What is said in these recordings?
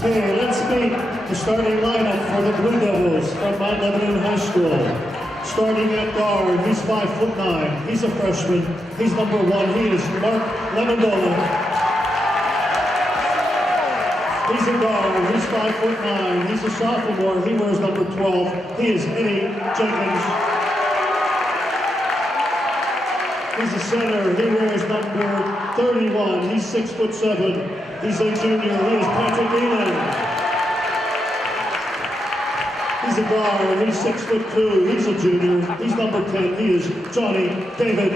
Okay, let's meet the starting lineup for the Blue Devils from Mount Lebanon High School. Starting at guard, he's 5'9". He's a freshman. He's number 1. He is Mark Lemondola. He's a guard. He's 5'9". He's a sophomore. He wears number 12. He is Eddie Jenkins. He's a center. He wears number 31. He's 6'7". He's a junior. He is Patrick Elan. He's a guard. He's 6'2". He's a junior. He's number 10. He is Johnny David.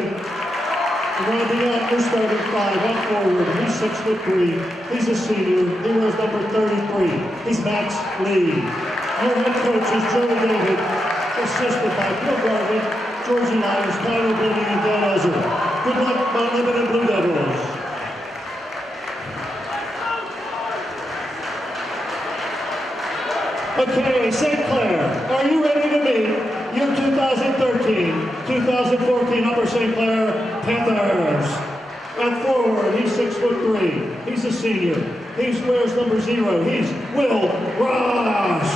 Rounding out your starting 5 at forward. He's 6'3". He's a senior. He wears number 33. He's Max Lee. Your head coach is Joey David, assisted by Bill Garvin, Georgie Lyons, Tyler Building, and Dan Elzer. Good luck, Mount Lebanon Blue Devils. Okay, St. Clair, are you ready to meet your 2013-2014 Upper St. Clair Panthers? At forward, he's 6'3". He's a senior. He wears number 0. He's Will Ross.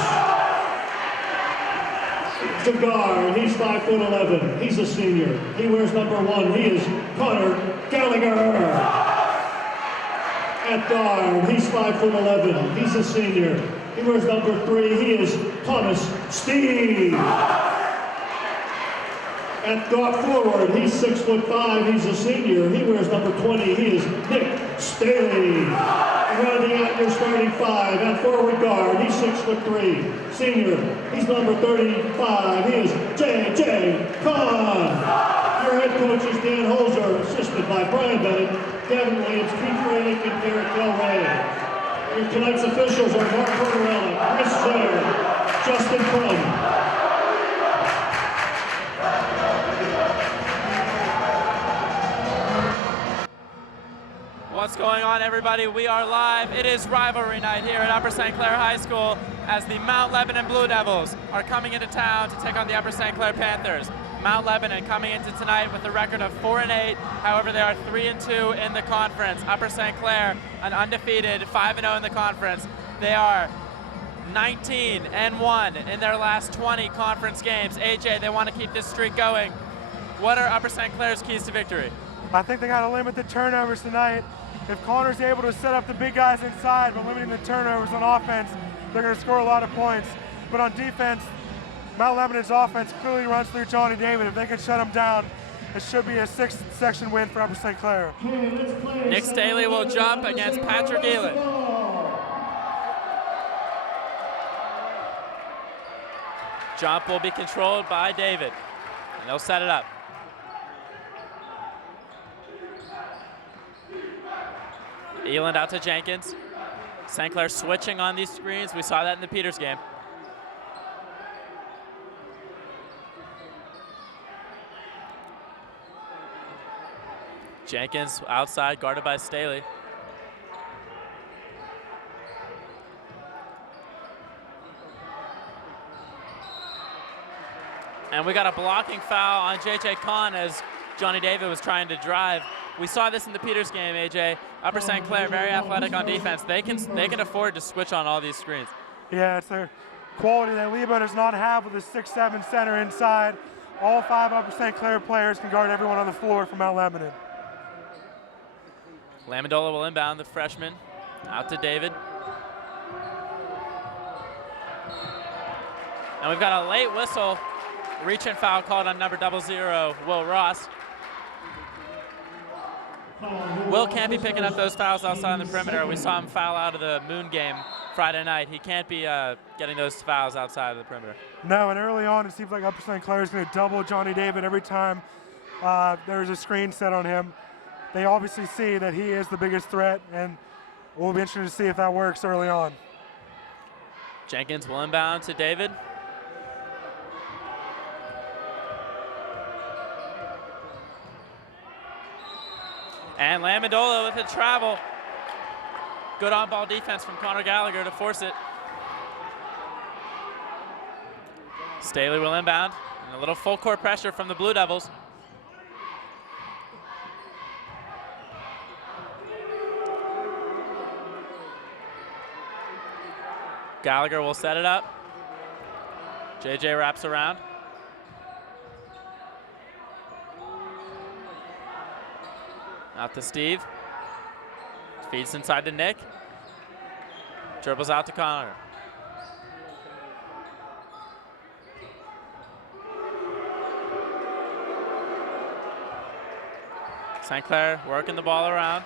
To guard, he's 5'11". He's a senior. He wears number 1. He is Connor Gallagher. At guard, he's 5'11". He's a senior. He wears number 3. He is Thomas Steve. At guard forward, he's 6'5". He's a senior. He wears number 20. He is Nick Staley. Rounding out your starting 5. At forward guard, he's 6'3". Senior. He's number 35. He is J.J. Kahn. Your head coach is Dan Holzer, assisted by Brian Bennett, Gavin Williams, Keith Raynick, and Derek Del Rey. Your tonight's officials are Mark Corderella, Chris Zaire, Justin Crum. What's going on, everybody? We are live. It is rivalry night here at Upper St. Clair High School as the Mount Lebanon Blue Devils are coming into town to take on the Upper St. Clair Panthers. Mount Lebanon coming into tonight with a record of 4-8. However, they are 3-2 in the conference. Upper St. Clair, an undefeated 5-0 in the conference. They are 19-1 in their last 20 conference games. AJ, they want to keep this streak going. What are Upper St. Clair's keys to victory? I think they got to limit the turnovers tonight. If Connor's able to set up the big guys inside, but limiting the turnovers on offense, they're going to score a lot of points. But on defense, Mount Lebanon's offense clearly runs through Johnny David. If they can shut him down, it should be a 6th section win for Upper St. Clair. Nick Staley will jump against Patrick Elan. Jump will be controlled by David, and they'll set it up. Eland out to Jenkins. St. Clair switching on these screens. We saw that in the Peters game. Jenkins outside, guarded by Staley. And we got a blocking foul on J.J. Kahn as Johnny David was trying to drive. We saw this in the Peters game, AJ. Upper St. Clair, very athletic on defense. They can afford to switch on all these screens. Yeah, it's their quality that Lebo does not have with a 6'7" center inside. All 5 Upper St. Clair players can guard everyone on the floor from Mount Lebanon. Lamondola will inbound the freshman. Out to David. And we've got a late whistle. Reach and foul called on number 00, Will Ross. Will can't be picking up those fouls outside the perimeter. We saw him foul out of the Moon game Friday night. He can't be getting those fouls outside of the perimeter. No, and early on it seems like Upper St. Clair is going to double Johnny David every time there's a screen set on him. They obviously see that he is the biggest threat, and we'll be interested to see if that works early on. Jenkins will inbound to David. And Lamondola with a travel. Good on-ball defense from Connor Gallagher to force it. Staley will inbound. And a little full court pressure from the Blue Devils. Gallagher will set it up. JJ wraps around. Out to Steve. Feeds inside to Nick. Dribbles out to Connor. St. Clair working the ball around.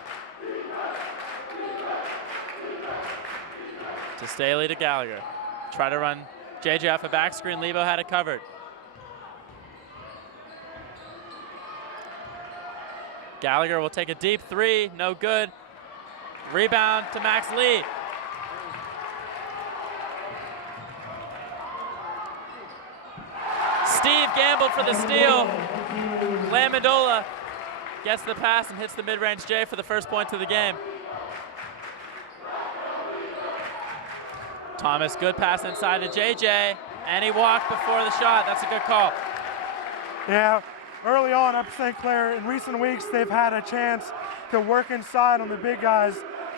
To Staley to Gallagher. Try to run JJ off a back screen. Lebo had it covered. Gallagher will take a deep three. No good. Rebound to Max Lee. Steve gambled for the steal. Lamandola gets the pass and hits the mid-range J for the first point of the game. Thomas, good pass inside to JJ, and he walked before the shot. That's a good call. Yeah, early on up St. Clair, in recent weeks, they've had a chance to work inside on the big guys.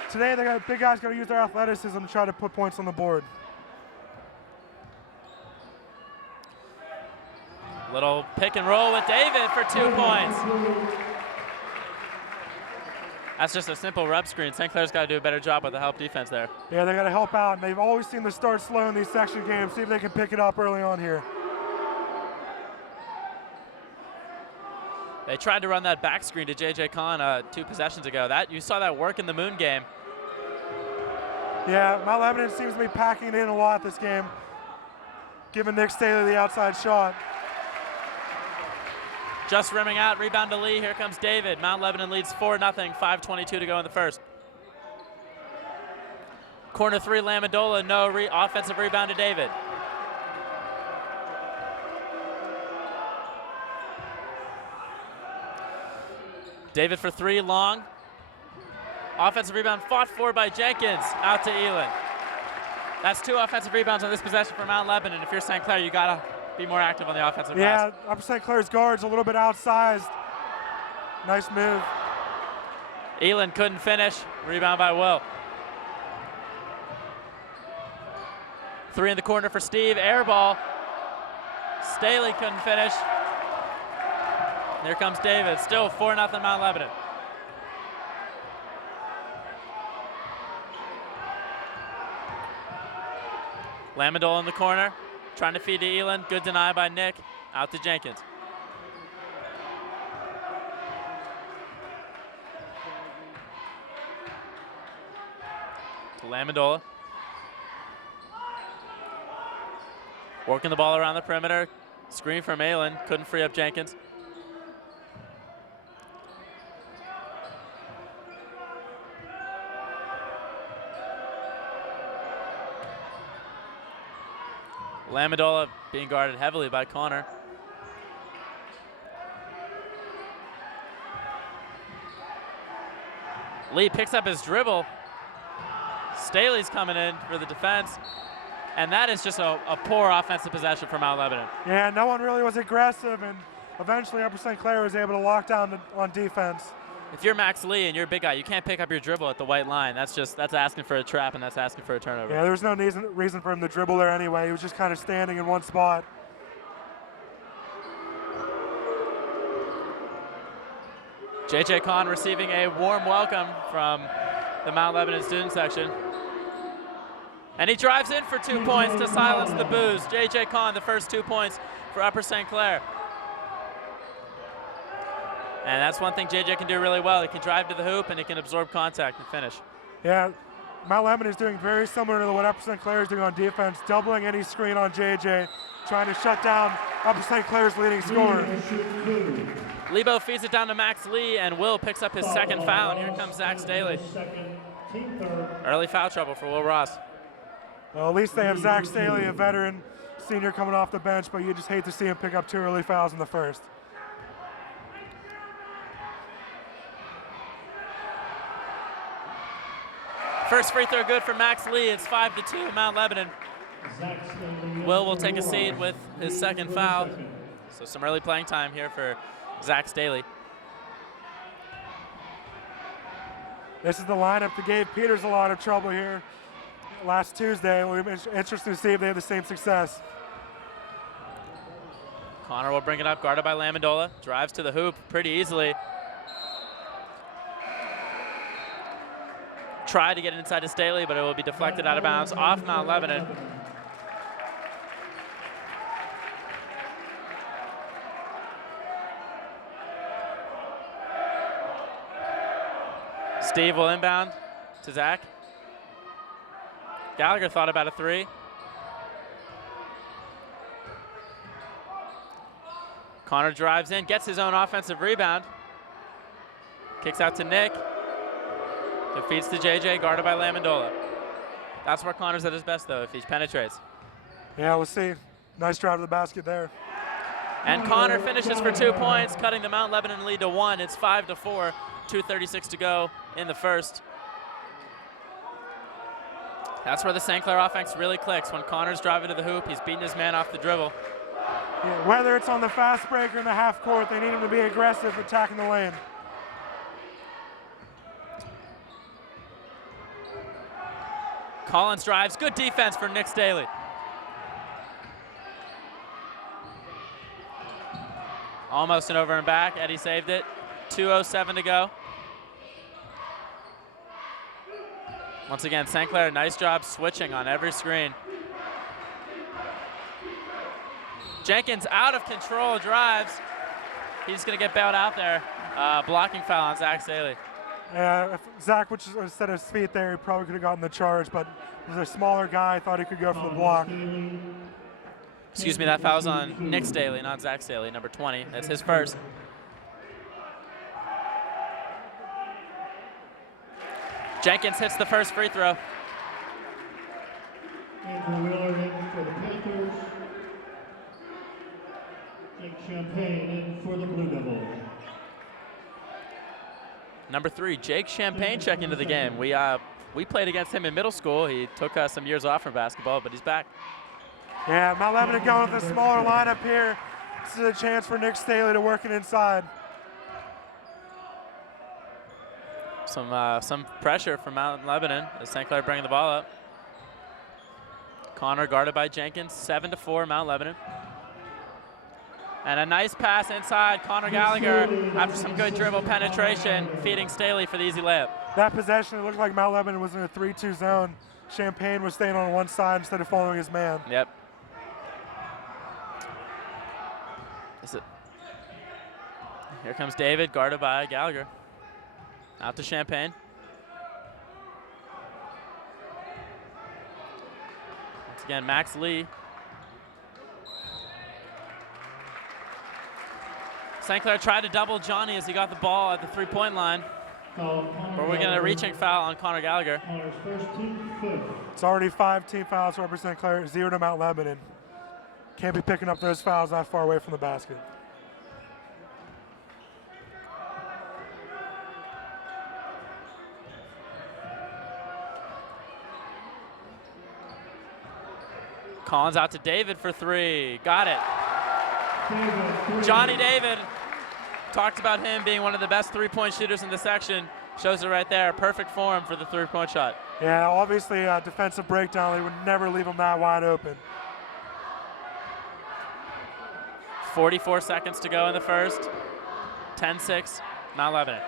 Today, the big guys got to use their athleticism to try to put points on the board. Little pick and roll with David for 2 points. That's just a simple rub screen. St. Clair's got to do a better job with the help defense there. Yeah, they got to help out, and they've always seemed to start slow in these section games. See if they can pick it up early on here. They tried to run that back screen to J.J. Kahn 2 possessions ago. You saw that work in the Moon game. Yeah, Mount Lebanon seems to be packing it in a lot this game, giving Nick Staley the outside shot. Just rimming out, rebound to Lee. Here comes David. Mount Lebanon leads 4-0, 5:22 to go in the first. Corner 3, Lamandola, no offensive rebound to David. David for 3, long. Offensive rebound fought for by Jenkins, out to Elin. That's 2 offensive rebounds on this possession for Mount Lebanon. If you're St. Clair, you gotta be more active on the offensive glass. Yeah, Upper St. Clair's guard's a little bit outsized. Nice move. Elin couldn't finish. Rebound by Will. 3 in the corner for Steve. Air ball. Staley couldn't finish. Here comes David. Still 4-0 Mount Lebanon. Lamandola in the corner. Trying to feed to Elin. Good deny by Nick. Out to Jenkins. To Lamandola. Working the ball around the perimeter. Screen from Elin. Couldn't free up Jenkins. Lamandola being guarded heavily by Connor. Lee picks up his dribble. Staley's coming in for the defense. And that is just a poor offensive possession for Mount Lebanon. Yeah, no one really was aggressive, and eventually Upper St. Clair was able to lock down on defense. If you're Max Lee and you're a big guy, you can't pick up your dribble at the white line. That's asking for a trap, and that's asking for a turnover. Yeah, there was no reason for him to dribble there anyway. He was just kind of standing in one spot. J.J. Kahn receiving a warm welcome from the Mount Lebanon student section. And he drives in for 2 points to silence the boos. J.J. Kahn, the first 2 points for Upper St. Clair. And that's one thing JJ can do really well. He can drive to the hoop and he can absorb contact and finish. Yeah, Mount Lebanon is doing very similar to what Upper St. Clair is doing on defense, doubling any screen on JJ, trying to shut down Upper St. Clair's leading scorer. Lebo feeds it down to Max Lee, and Will picks up his second foul. And here comes Zach Staley. Early foul trouble for Will Ross. Well, at least they have Zach Staley, a veteran senior coming off the bench, but you just hate to see him pick up 2 early fouls in the first. First free throw good for Max Lee. It's 5-2 Mount Lebanon. Will take a seat with his second foul. So some early playing time here for Zach Staley. This is the lineup that gave Peters a lot of trouble here last Tuesday. It'll be interesting to see if they have the same success. Connor will bring it up, guarded by Lamondola. Drives to the hoop pretty easily. Tried to get it inside to Staley, but it will be deflected out of bounds off Mount Lebanon. Steve will inbound to Zach. Gallagher thought about a three. Connor drives in, gets his own offensive rebound. Kicks out to Nick. Defeats to JJ, guarded by Lamondola. That's where Connor's at his best, though, if he penetrates. Yeah, we'll see. Nice drive to the basket there. And Connor finishes for 2 points, cutting the Mount Lebanon lead to 1. It's 5-4, 2:36 to go in the first. That's where the St. Clair offense really clicks. When Connor's driving to the hoop, he's beating his man off the dribble. Yeah, whether it's on the fast break or in the half court, they need him to be aggressive, attacking the lane. Collins drives, good defense for Nick Staley. Almost an over and back, Eddie saved it. 2:07 to go. Once again, St. Clair, nice job switching on every screen. Jenkins out of control, drives. He's gonna get bailed out there. Blocking foul on Zach Staley. Yeah, if Zach would have set his feet there, he probably could have gotten the charge, but he's a smaller guy, thought he could go for the block. Excuse me, that foul's on Nick Staley, not Zach Staley, number 20. That's his first. Jenkins hits the first free throw. Andrew Wheeler in for the Panthers. Jake Champagne in for the Blue Devils. Number 3, Jake Champagne checking into the game. We played against him in middle school. He took some years off from basketball, but he's back. Yeah, Mount Lebanon going with a smaller lineup here. This is a chance for Nick Staley to work it inside. Some pressure from Mount Lebanon as St. Clair bringing the ball up. Connor guarded by Jenkins, 7-4 Mount Lebanon. And a nice pass inside. Connor Gallagher, after some good dribble penetration, feeding Staley for the easy layup. That possession, it looked like Mount Lebanon was in a 3-2 zone. Champagne was staying on one side instead of following his man. Yep. Here comes David, guarded by Gallagher. Out to Champagne. Once again, Max Lee. St. Clair tried to double Johnny as he got the ball at the three-point line. But we're getting a reaching foul on Connor Gallagher. It's already 5 team fouls for St. Clair, 0 to Mount Lebanon. Can't be picking up those fouls that far away from the basket. Collins out to David for 3. Got it. Johnny David. Talked about him being one of the best three-point shooters in the section. Shows it right there. Perfect form for the three-point shot. Yeah, obviously a defensive breakdown. They would never leave him that wide open. 44 seconds to go in the first. 10-6, Mount Lebanon.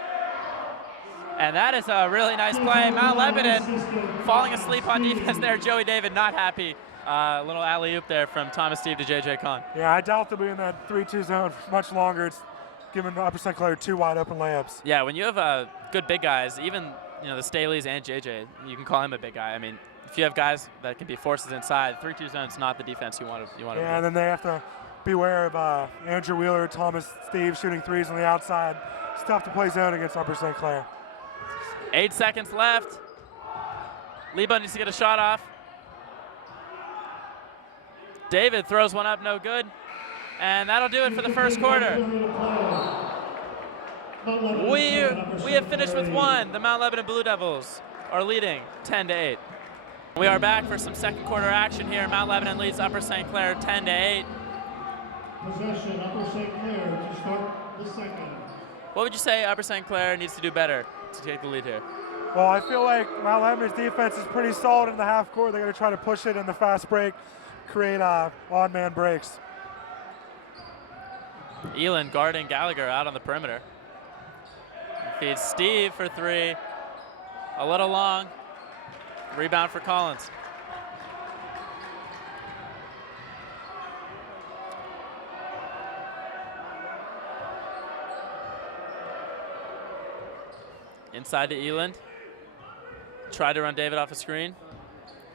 And that is a really nice play. Mount Lebanon falling asleep on defense there. Joey David not happy. A little alley-oop there from Thomas Steve to J.J. Kahn. Yeah, I doubt they'll be in that 3-2 zone much longer. It's giving Upper St. Clair 2 wide open layups. Yeah, when you have good big guys, even the Staleys and J.J., you can call him a big guy. I mean, if you have guys that can be forces inside, 3-2 zone is not the defense you want to. Yeah, and then they have to beware of Andrew Wheeler, Thomas Steve shooting threes on the outside. It's tough to play zone against Upper St. Clair. 8 seconds left. Lebo needs to get a shot off. David throws one up, no good. And that'll do it for the first quarter. We have finished with 1. The Mount Lebanon Blue Devils are leading 10-8. We are back for some second quarter action here. Mount Lebanon leads Upper St. Clair 10-8. Possession, Upper St. Clair to start the second. What would you say Upper St. Clair needs to do better to take the lead here? Well, I feel like Mount Lebanon's defense is pretty solid in the half court. They're going to try to push it in the fast break, create odd man breaks. Elin guarding Gallagher out on the perimeter. Feeds Steve for three. A little long. Rebound for Collins. Inside to Eland. Tried to run David off a screen.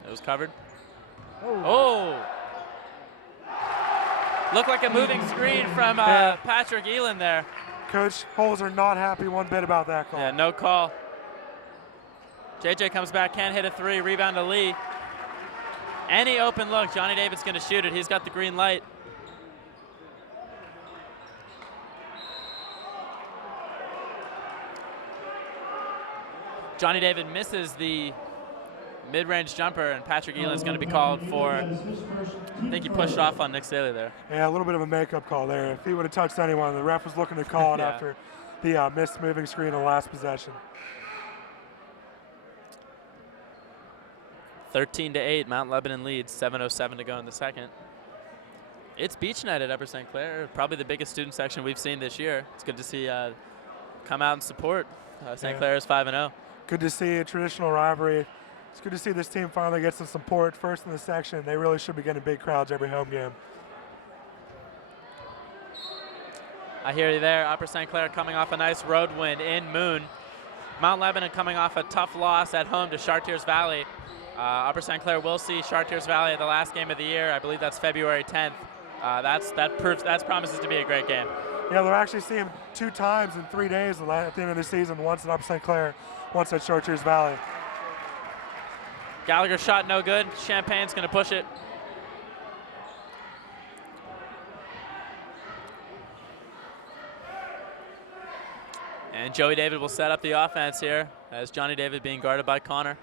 It was covered. Oh! Looked like a moving screen from Patrick Eland there. Coach Holzer not happy one bit about that call. Yeah, no call. JJ comes back, can't hit a three. Rebound to Lee. Any open look, Johnny David's going to shoot it. He's got the green light. Johnny David misses the mid-range jumper, and Patrick Eland's going to be called for, I think he pushed off on Nick Staley there. Yeah, a little bit of a makeup call there. If he would have touched anyone, the ref was looking to call it after the missed moving screen in the last possession. 13-8, Mount Lebanon leads, 7:07 to go in the second. It's beach night at Upper St. Clair, probably the biggest student section we've seen this year. It's good to see come out and support. St. Clair is 5-0. Good to see a traditional rivalry. It's good to see this team finally get some support first in the section. They really should be getting big crowds every home game. I hear you there. Upper St. Clair coming off a nice road win in Moon. Mount Lebanon coming off a tough loss at home to Chartiers Valley. Upper St. Clair will see Chartiers Valley at the last game of the year. I believe that's February 10th. That promises to be a great game. Yeah, they'll actually see him 2 times in 3 days at the end of the season. Once at Upper St. Clair, once at Chartiers Valley. Gallagher shot no good. Champagne's going to push it. And Joey David will set up the offense here as Johnny David being guarded by Connor.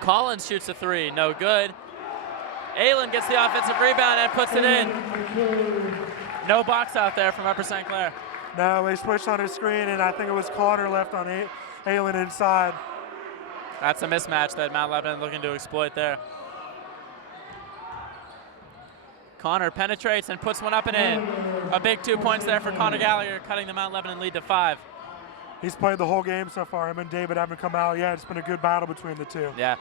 Collins shoots a three, no good. Aylan gets the offensive rebound and puts it in. No box out there from Upper St. Clair. No, he switched on his screen, and I think it was Connor left on Aylan inside. That's a mismatch that Mount Lebanon looking to exploit there. Connor penetrates and puts one up and in. A big 2 points there for Connor Gallagher, cutting the Mount Lebanon lead to 5. He's played the whole game so far. Him and David haven't come out yet. It's been a good battle between the two. Yeah.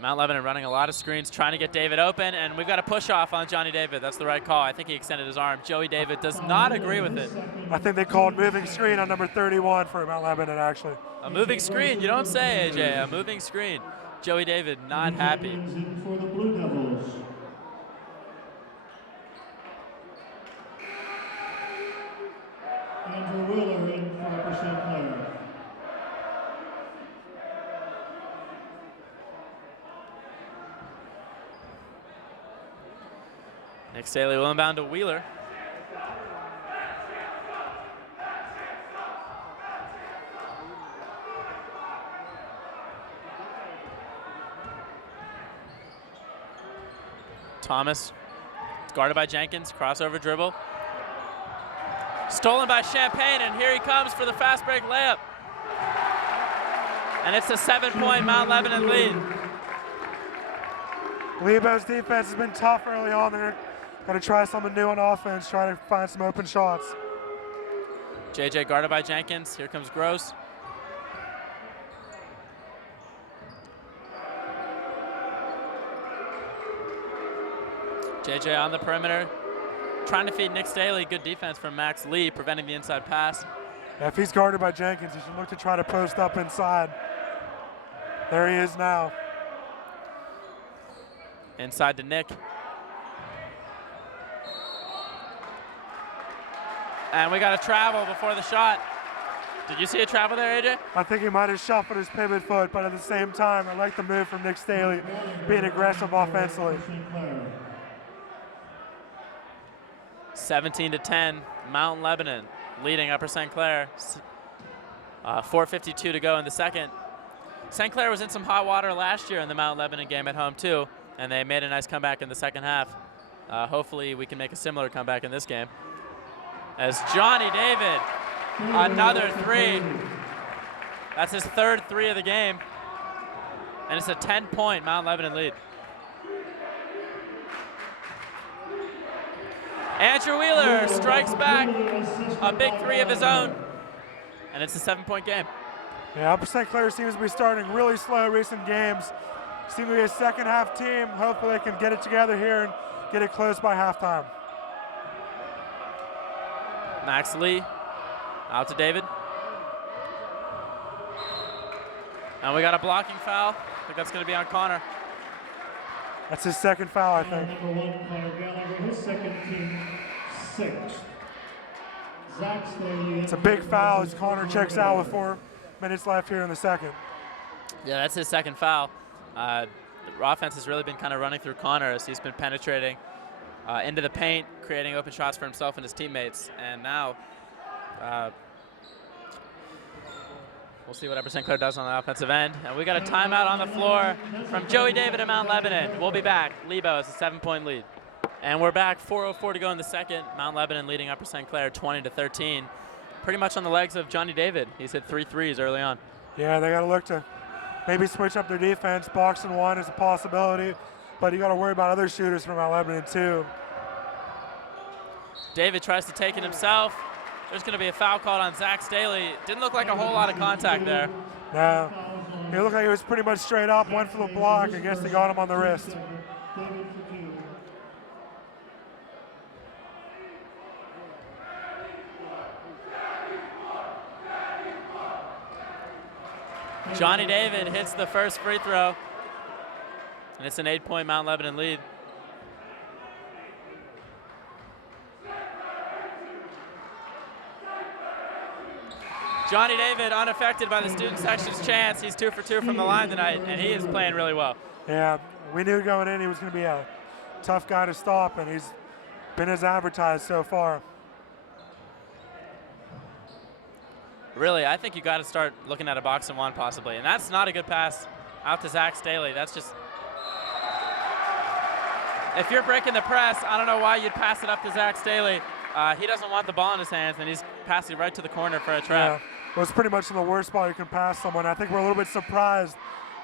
Mount Lebanon running a lot of screens, trying to get David open, and we've got a push off on Johnny David. That's the right call. I think he extended his arm. Joey David does not agree with it. I think they called moving screen on number 31 for Mount Lebanon, actually. A moving screen, you don't say, AJ. A moving screen. Joey David not happy. For the Blue Devils. Andrew Wheeler in for Upper St. Clair. Nick Staley will inbound to Wheeler. Thomas, guarded by Jenkins, crossover dribble. Stolen by Champagne, and here he comes for the fast break layup. And it's a 7-point Mount Lebanon lead. Lebo's defense has been tough early on. They're going to try something new on offense, try to find some open shots. JJ guarded by Jenkins. Here comes Gross. JJ on the perimeter, trying to feed Nick Staley. Good defense from Max Lee, preventing the inside pass. Yeah, if he's guarded by Jenkins, he should look to try to post up inside. There he is now. Inside to Nick. And we got a travel before the shot. Did you see a travel there, AJ? I think he might have shuffled his pivot foot, but at the same time, I like the move from Nick Staley, being aggressive offensively. 17-10, Mount Lebanon leading Upper St. Clair. 4:52 to go in the second. St. Clair was in some hot water last year in the Mount Lebanon game at home too, and they made a nice comeback in the second half. Hopefully we can make a similar comeback in this game. as Johnny David, another three. That's his third three of the game. And it's a 10-point Mount Lebanon lead. Andrew Wheeler strikes back a big three of his own. And it's a 7-point game. Yeah, Upper St. Clair seems to be starting really slow recent games. Seem to be a second half team. Hopefully they can get it together here and get it close by halftime. Max Lee out to David. And we got a blocking foul. I think that's going to be on Connor. That's his second foul, I think. Number 1, Connor Gallagher, his second team, 6. Zach Staley. It's a big foul as Connor checks out with 4 minutes left here in the second. Yeah, that's his second foul. The offense has really been kind of running through Connor as he's been penetrating into the paint, creating open shots for himself and his teammates. And now we'll see what Upper St. Clair does on the offensive end. And we got a timeout on the floor from Joey David and Mount Lebanon. We'll be back. Lebo is a 7-point lead. And we're back, 4:04 to go in the second. Mount Lebanon leading Upper St. Clair 20-13. Pretty much on the legs of Johnny David. He's hit 3 threes early on. Yeah, they got to look to maybe switch up their defense. Box and one is a possibility, but you got to worry about other shooters from Mount Lebanon too. David tries to take it himself. There's going to be a foul called on Zach Staley. Didn't look like a whole lot of contact there. No, it looked like he was pretty much straight up, went for the block. I guess they got him on the wrist. Johnny David hits the first free throw, and it's an 8-point Mount Lebanon lead. Johnny David unaffected by the student section's chance. He's 2 for 2 from the line tonight, and he is playing really well. Yeah, we knew going in he was going to be a tough guy to stop, and he's been as advertised so far. Really, I think you got to start looking at a box and one possibly. And that's not a good pass out to Zach Staley. That's just, if you're breaking the press, I don't know why you'd pass it up to Zach Staley. He doesn't want the ball in his hands, and he's passing right to the corner for a trap. Yeah, well, it's pretty much in the worst spot you can pass someone. I think we're a little bit surprised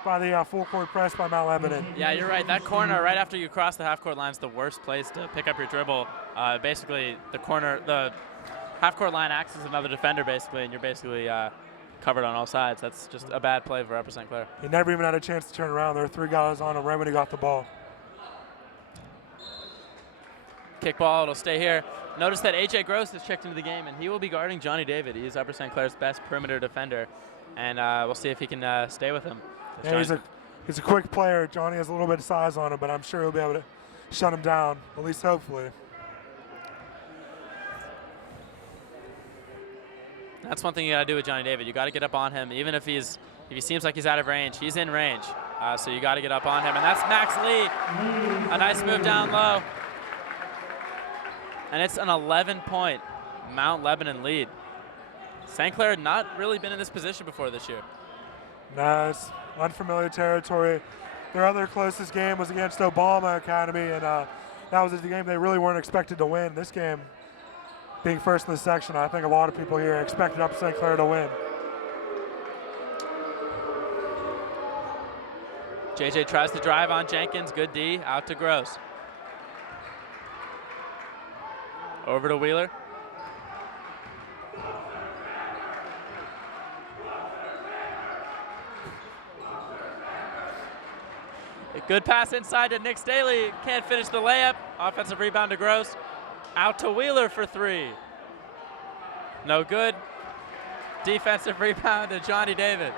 by the full court press by Mount Lebanon. Yeah, you're right. That corner right after you cross the half court line is the worst place to pick up your dribble. Basically, the corner, the half-court line acts as another defender, basically, and you're basically covered on all sides. That's just a bad play for Upper St. Clair. He never even had a chance to turn around. There were 3 guys on him right when he got the ball. Kickball, it'll stay here. Notice that A.J. Gross has checked into the game, and he will be guarding Johnny David. He is Upper St. Clair's best perimeter defender, and we'll see if he can stay with him. Yeah, he's a quick player. Johnny has a little bit of size on him, but I'm sure he'll be able to shut him down, at least hopefully. That's one thing you got to do with Johnny David. You got to get up on him, even if he seems like he's out of range. He's in range, so you got to get up on him. And that's Max Lee. A nice move down low. And it's an 11-point Mount Lebanon lead. St. Clair had not really been in this position before this year. No, it's unfamiliar territory. Their other closest game was against Obama Academy, and that was the game they really weren't expected to win. This game, being first in the section, I think a lot of people here expected Upper St. Clair to win. JJ tries to drive on Jenkins. Good D. Out to Gross. Over to Wheeler. A good pass inside to Nick Staley. Can't finish the layup. Offensive rebound to Gross. Out to Wheeler for 3. No good. Defensive rebound to Johnny David.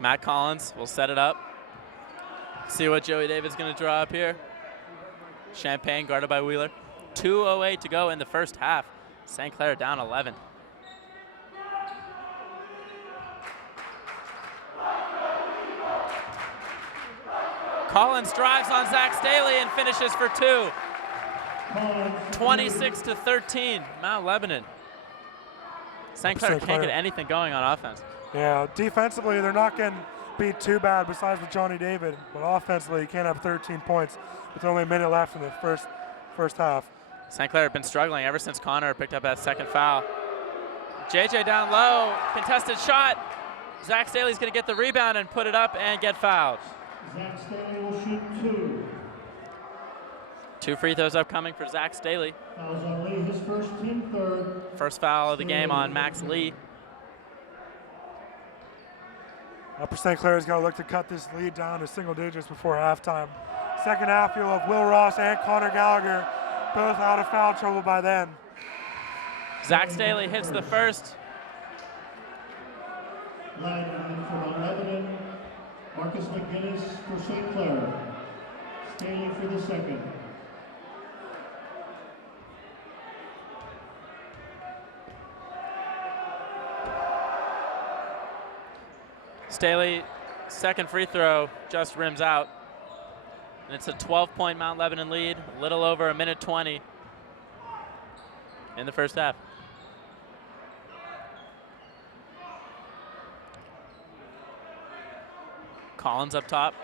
Matt Collins will set it up. See what Joey David's going to draw up here. Champagne guarded by Wheeler. 2:08 to go in the first half. St. Clair down 11. Collins drives on Zach Staley and finishes for 2. 26-13, Mount Lebanon. St. Clair can't get anything going on offense. Yeah, defensively they're not getting beat too bad besides with Johnny David, but offensively, he can't have 13 points with only a minute left in the first half. St. Clair have been struggling ever since Connor picked up that second foul. JJ down low, contested shot. Zach Staley's going to get the rebound and put it up and get fouled. Zach Staley will shoot 2. 2 free throws upcoming for Zach Staley. Fouls on Lee, his first, team third. First foul of the game on Max Lee. Upper St. Clair's got to look to cut this lead down to single digits before halftime. Second half, you'll have Will Ross and Connor Gallagher both out of foul trouble by then. Zach Staley hits the first. Line in for Mount Lebanon. Marcus McGinnis for St. Clair. Staley for the second. Staley, second free throw, just rims out. And it's a 12-point Mount Lebanon lead, a little over a minute 20 in the first half. Collins up top.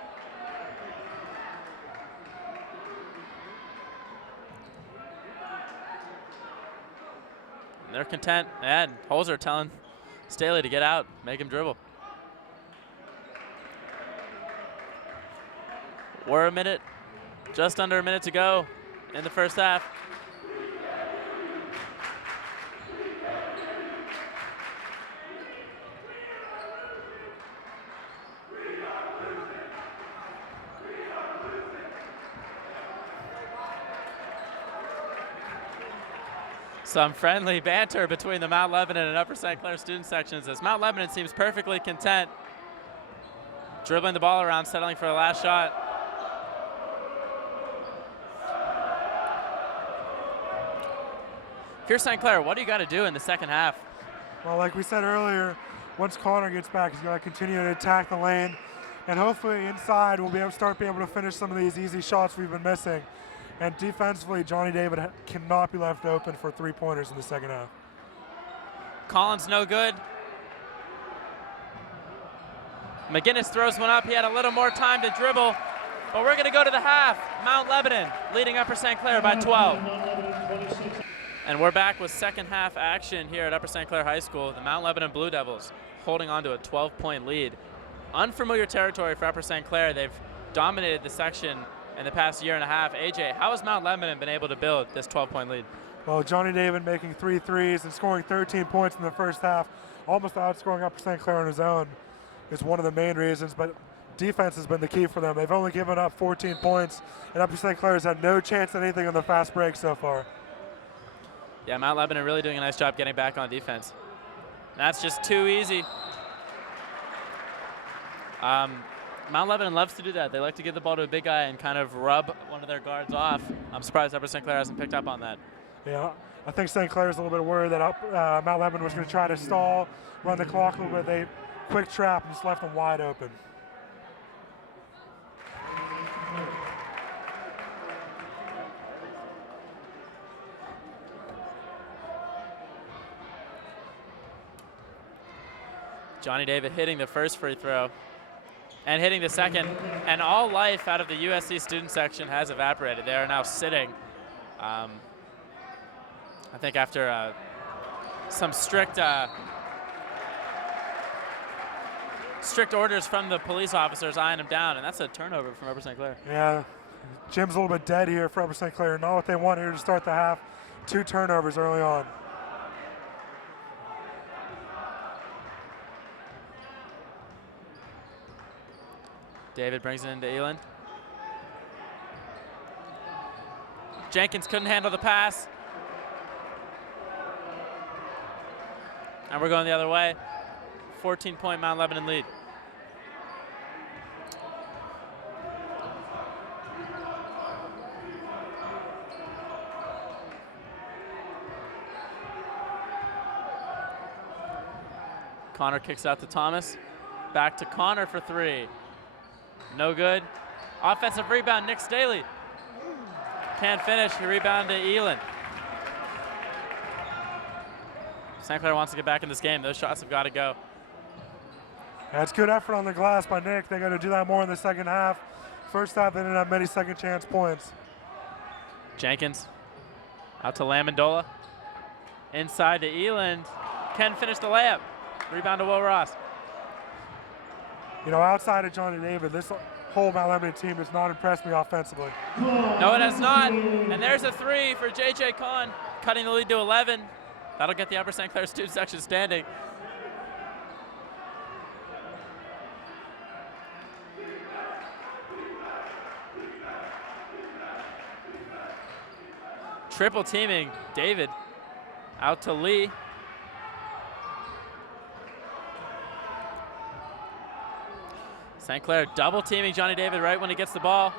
And they're content. And Holzer telling Staley to get out, make him dribble. We're a minute, just under a minute to go in the first half. Some friendly banter between the Mount Lebanon and Upper St. Clair student sections as Mount Lebanon seems perfectly content dribbling the ball around, settling for the last shot. If you're St. Clair, what do you got to do in the second half? Well, like we said earlier, once Connor gets back, he's going to continue to attack the lane, and hopefully inside we'll be able to finish some of these easy shots we've been missing. And defensively, Johnny David cannot be left open for three-pointers in the second half. Collins no good. McGinnis throws one up. He had a little more time to dribble, but we're going to go to the half. Mount Lebanon leading Upper St. Clair by 12. And we're back with second half action here at Upper St. Clair High School. The Mount Lebanon Blue Devils holding on to a 12-point lead. Unfamiliar territory for Upper St. Clair. They've dominated the section in the past year and a half. AJ, how has Mount Lebanon been able to build this 12-point lead? Well, Johnny David making 3 threes and scoring 13 points in the first half, almost outscoring Upper St. Clair on his own, is one of the main reasons, but defense has been the key for them. They've only given up 14 points, and Upper St. Clair has had no chance at anything on the fast break so far. Yeah, Mount Lebanon really doing a nice job getting back on defense. That's just too easy. Mount Lebanon loves to do that. They like to give the ball to a big guy and kind of rub one of their guards off. I'm surprised Upper St. Clair hasn't picked up on that. Yeah, I think St. Clair's a little bit worried that Mount Lebanon was going to try to stall, run the clock a little bit. They quick trap and just left them wide open. Johnny David hitting the first free throw and hitting the second, and all life out of the USC student section has evaporated. They are now sitting. I think after some strict orders from the police officers eyeing them down, and that's a turnover from Upper St. Clair. Yeah, Jim's a little bit dead here for Upper St. Clair. Not what they want here to start the half. 2 turnovers early on. David brings it into Elon. Jenkins couldn't handle the pass. And we're going the other way. 14-point Mount Lebanon lead. Connor kicks out to Thomas. Back to Connor for 3. No good. Offensive rebound, Nick Staley. Can't finish. He rebounded to Elon. St. Clair wants to get back in this game. Those shots have got to go. That's good effort on the glass by Nick. They got to do that more in the second half. First half, they didn't have many second chance points. Jenkins out to Lamendola. Inside to Eland. Can finish the layup. Rebound to Will Ross. You know, outside of Johnny David, this whole Mount Lebanon team has not impressed me offensively. No, it has not. And there's a three for J.J. Kahn, cutting the lead to 11. That'll get the Upper St. Clair student section standing. Triple teaming David out to Lee. St. Clair double teaming Johnny David right when he gets the ball.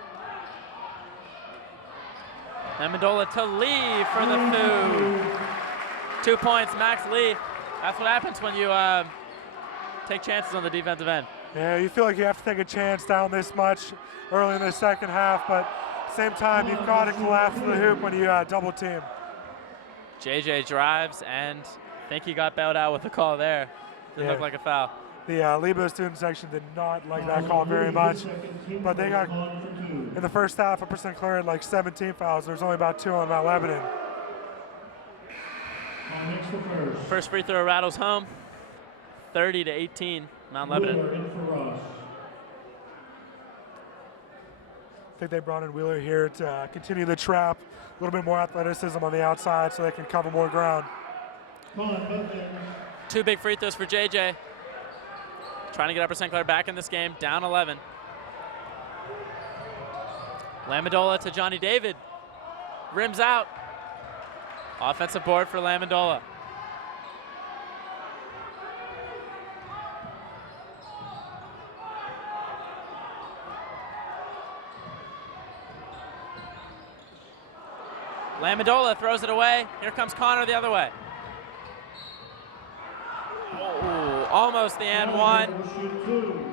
Amendola to Lee for the 2 points, Max Lee. That's what happens when you take chances on the defensive end. Yeah, you feel like you have to take a chance down this much early in the second half, but same time, you've got to collapse the hoop when you double team. JJ drives, and I think he got bailed out with the call there. Didn't look like a foul. The Lebo student section did not like that call very much, but they got, in the first half, Upper St. Clair had like 17 fouls. There's only about 2 on Mount Lebanon. First free throw rattles home, 30-18, Mount Lebanon. I think they brought in Wheeler here to continue the trap, a little bit more athleticism on the outside so they can cover more ground. 2 big free throws for JJ. Trying to get Upper St. Clair back in this game, down 11. Lamendola to Johnny David. Rims out. Offensive board for Lamendola. Lamendola throws it away. Here comes Connor the other way. Oh, almost the and one.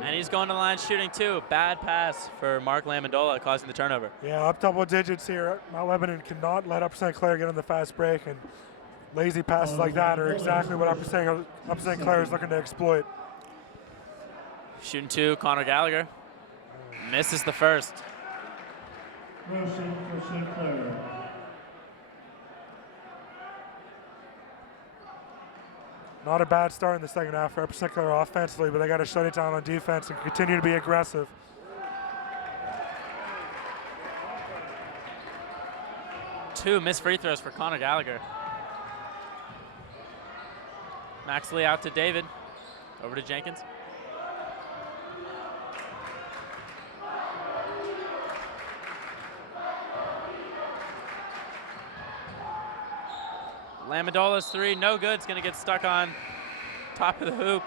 And he's going to the line shooting 2. Bad pass for Mark Lamendola, causing the turnover. Yeah, up double digits here. Mount Lebanon cannot let Upper St. Clair get on the fast break, and lazy passes like that are exactly what Upper St. Clair is looking to exploit. Shooting 2, Connor Gallagher. Misses the first. Rosen for St. Clair. Not a bad start in the second half for Upper St. Clair offensively, but they got to shut it down on defense and continue to be aggressive. Two missed free throws for Connor Gallagher. Max Lee out to David. Over to Jenkins. Lamendola's 3, no good. It's going to get stuck on top of the hoop.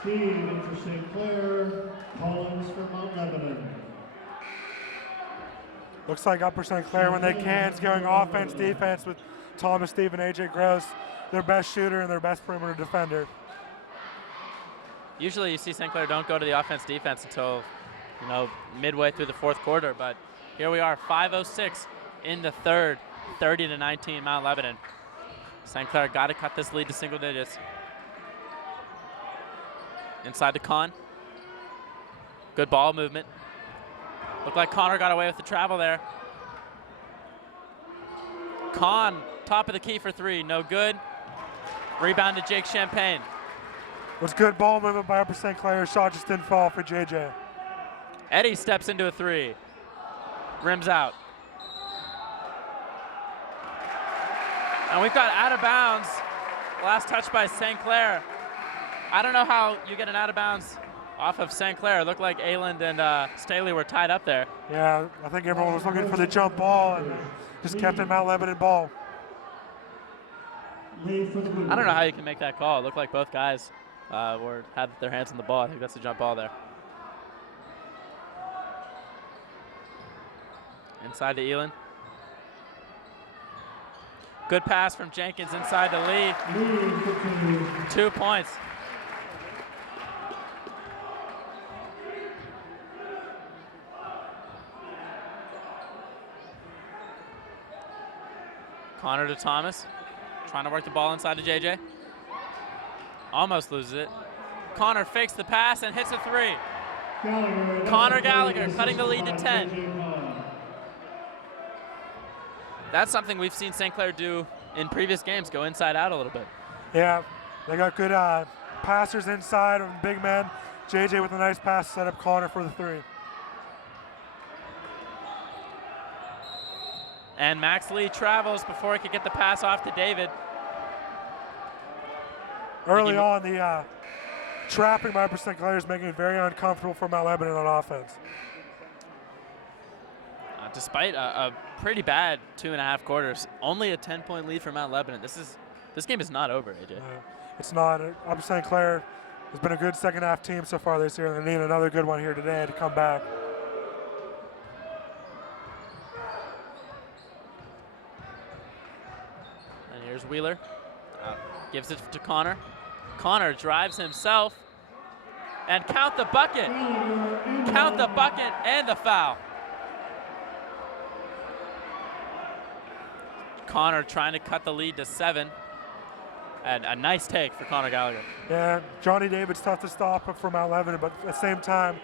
Steve for St. Clair, Collins for Mount Lebanon. Looks like Upper St. Clair, when they can, is going offense, defense with Thomas, Steve, and AJ Gross, their best shooter and their best perimeter defender. Usually you see St. Clair don't go to the offense defense until, midway through the fourth quarter, but here we are, 5:06 in the third, 30-19 Mount Lebanon. St. Clair got to cut this lead to single digits. Inside to Kahn. Good ball movement. Looked like Connor got away with the travel there. Kahn, top of the key for 3, no good. Rebound to Jake Champagne. It was good ball movement by Upper St. Clair. Shot just didn't fall for JJ. Eddie steps into a 3. Rims out. And we've got out of bounds. Last touch by St. Clair. I don't know how you get an out of bounds off of St. Clair. It looked like Ayland and Staley were tied up there. Yeah, I think everyone was looking for the jump ball and just kept it Mount Lebanon ball. I don't know how you can make that call. It looked like both guys had their hands on the ball. I think that's a jump ball there. Inside to Eland. Good pass from Jenkins inside to Lee. 2 points. Connor to Thomas. Trying to work the ball inside to JJ. Almost loses it. Connor fakes the pass and hits a three. Gallagher, Connor Gallagher cutting the lead to 10. That's something we've seen St. Clair do in previous games, go inside out a little bit. Yeah, they got good passers inside and big men. JJ with a nice pass set up Connor for the three. And Max Lee travels before he could get the pass off to David. Early on, the trapping by St. Clair is making it very uncomfortable for Mount Lebanon on offense. Despite a pretty bad 2.5 quarters, only a 10-point lead for Mount Lebanon. This game is not over, AJ. It's not. Upper St. Clair has been a good second half team so far this year, and they need another good one here today to come back. And here's Wheeler. Gives it to Connor. Connor drives himself. And count the bucket. Count the bucket and the foul. Connor trying to cut the lead to 7. And a nice take for Connor Gallagher. Yeah, Johnny David's tough to stop for Mount Lebanon, but at the same time,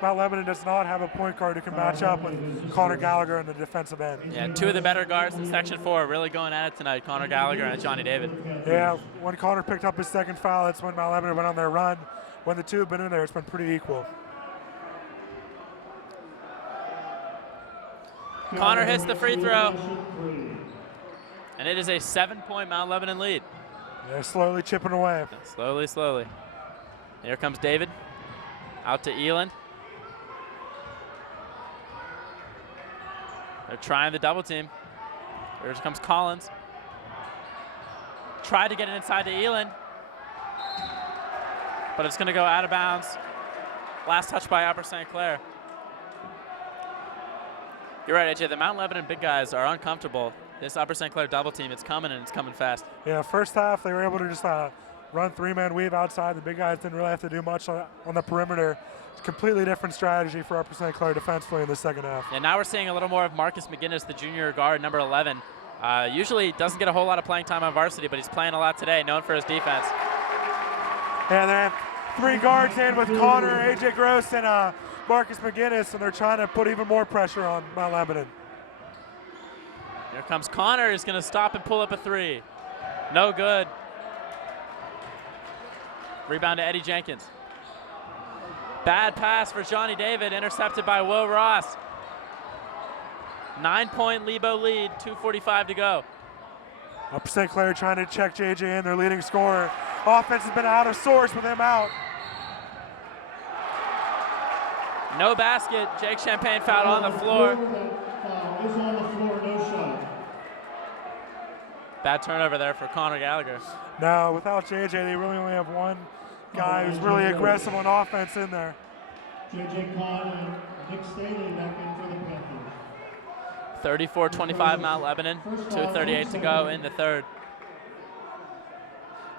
Mount Lebanon does not have a point guard who can match up with Connor Gallagher in the defensive end. Yeah, two of the better guards in Section 4 really going at it tonight, Connor Gallagher and Johnny David. Yeah, when Connor picked up his second foul, that's when Mount Lebanon went on their run. When the two have been in there, it's been pretty equal. Connor hits the free throw. And it is a 7-point Mount Lebanon lead. They're slowly chipping away. Slowly, slowly. Here comes David. Out to Eland. They're trying the double team. Here comes Collins. Tried to get it inside to Eland. But it's going to go out of bounds. Last touch by Upper St. Clair. You're right, AJ. The Mount Lebanon big guys are uncomfortable. This Upper St. Clair double team, it's coming and it's coming fast. Yeah, first half they were able to just run three-man weave outside. The big guys didn't really have to do much on the perimeter. It's a completely different strategy for Upper St. Clair defensively in the second half. And now we're seeing a little more of Marcus McGinnis, the junior guard, number 11. Usually doesn't get a whole lot of playing time on varsity, but he's playing a lot today, known for his defense. Yeah, they have 3 guards in with Connor, AJ Gross, and Marcus McGinnis, and they're trying to put even more pressure on Mount Lebanon. Here comes Connor. He's going to stop and pull up a 3. No good. Rebound to Eddie Jenkins. Bad pass for Johnny David, intercepted by Will Ross. 9-point Lebo lead, 2:45 to go. Upper St. Clair trying to check JJ in, their leading scorer. Offense has been out of sorts with him out. No basket. Jake Champagne fouled on the floor. Is on the floor, no shot. Bad turnover there for Connor Gallagher. No, without JJ, they really only have one guy who's really aggressive on offense in there. JJ Kahn and Nick Staley back in for the Panthers. 34-25 Mount Lebanon. 2:38 to go in the third.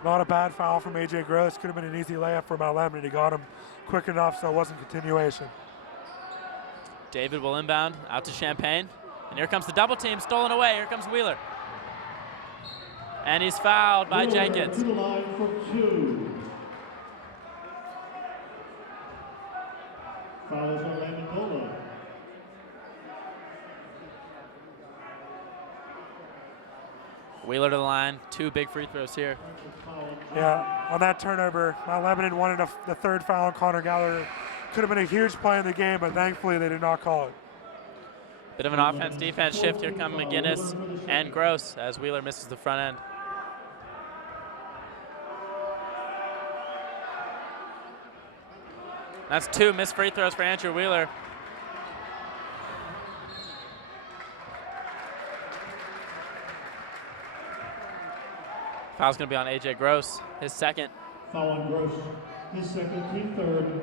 Not a bad foul from AJ Gross. Could have been an easy layup for Mount Lebanon. He got him quick enough so it wasn't continuation. David will inbound out to Champagne. And here comes the double team, stolen away. Here comes Wheeler. And he's fouled by Jenkins. To the line for 2. Foul is on Landon Gola. Wheeler to the line. 2 big free throws here. Yeah, on that turnover, Mount Lebanon wanted the third foul on Connor Gallagher. Could have been a huge play in the game, but thankfully they did not call it. Bit of an offense-defense shift. Here come McGinnis and Gross as Wheeler misses the front end. That's 2 missed free throws for Andrew Wheeler. Foul's going to be on AJ Gross, his second. Foul on Gross, his second, team third.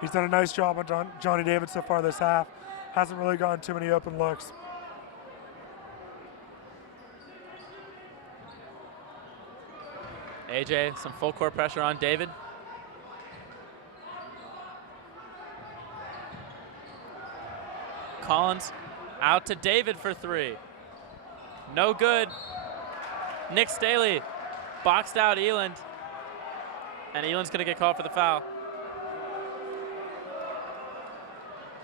He's done a nice job on Johnny David so far this half. Hasn't really gotten too many open looks. AJ, some full court pressure on David. Collins out to David for 3. No good. Nick Staley boxed out Eland. And Elan's going to get called for the foul.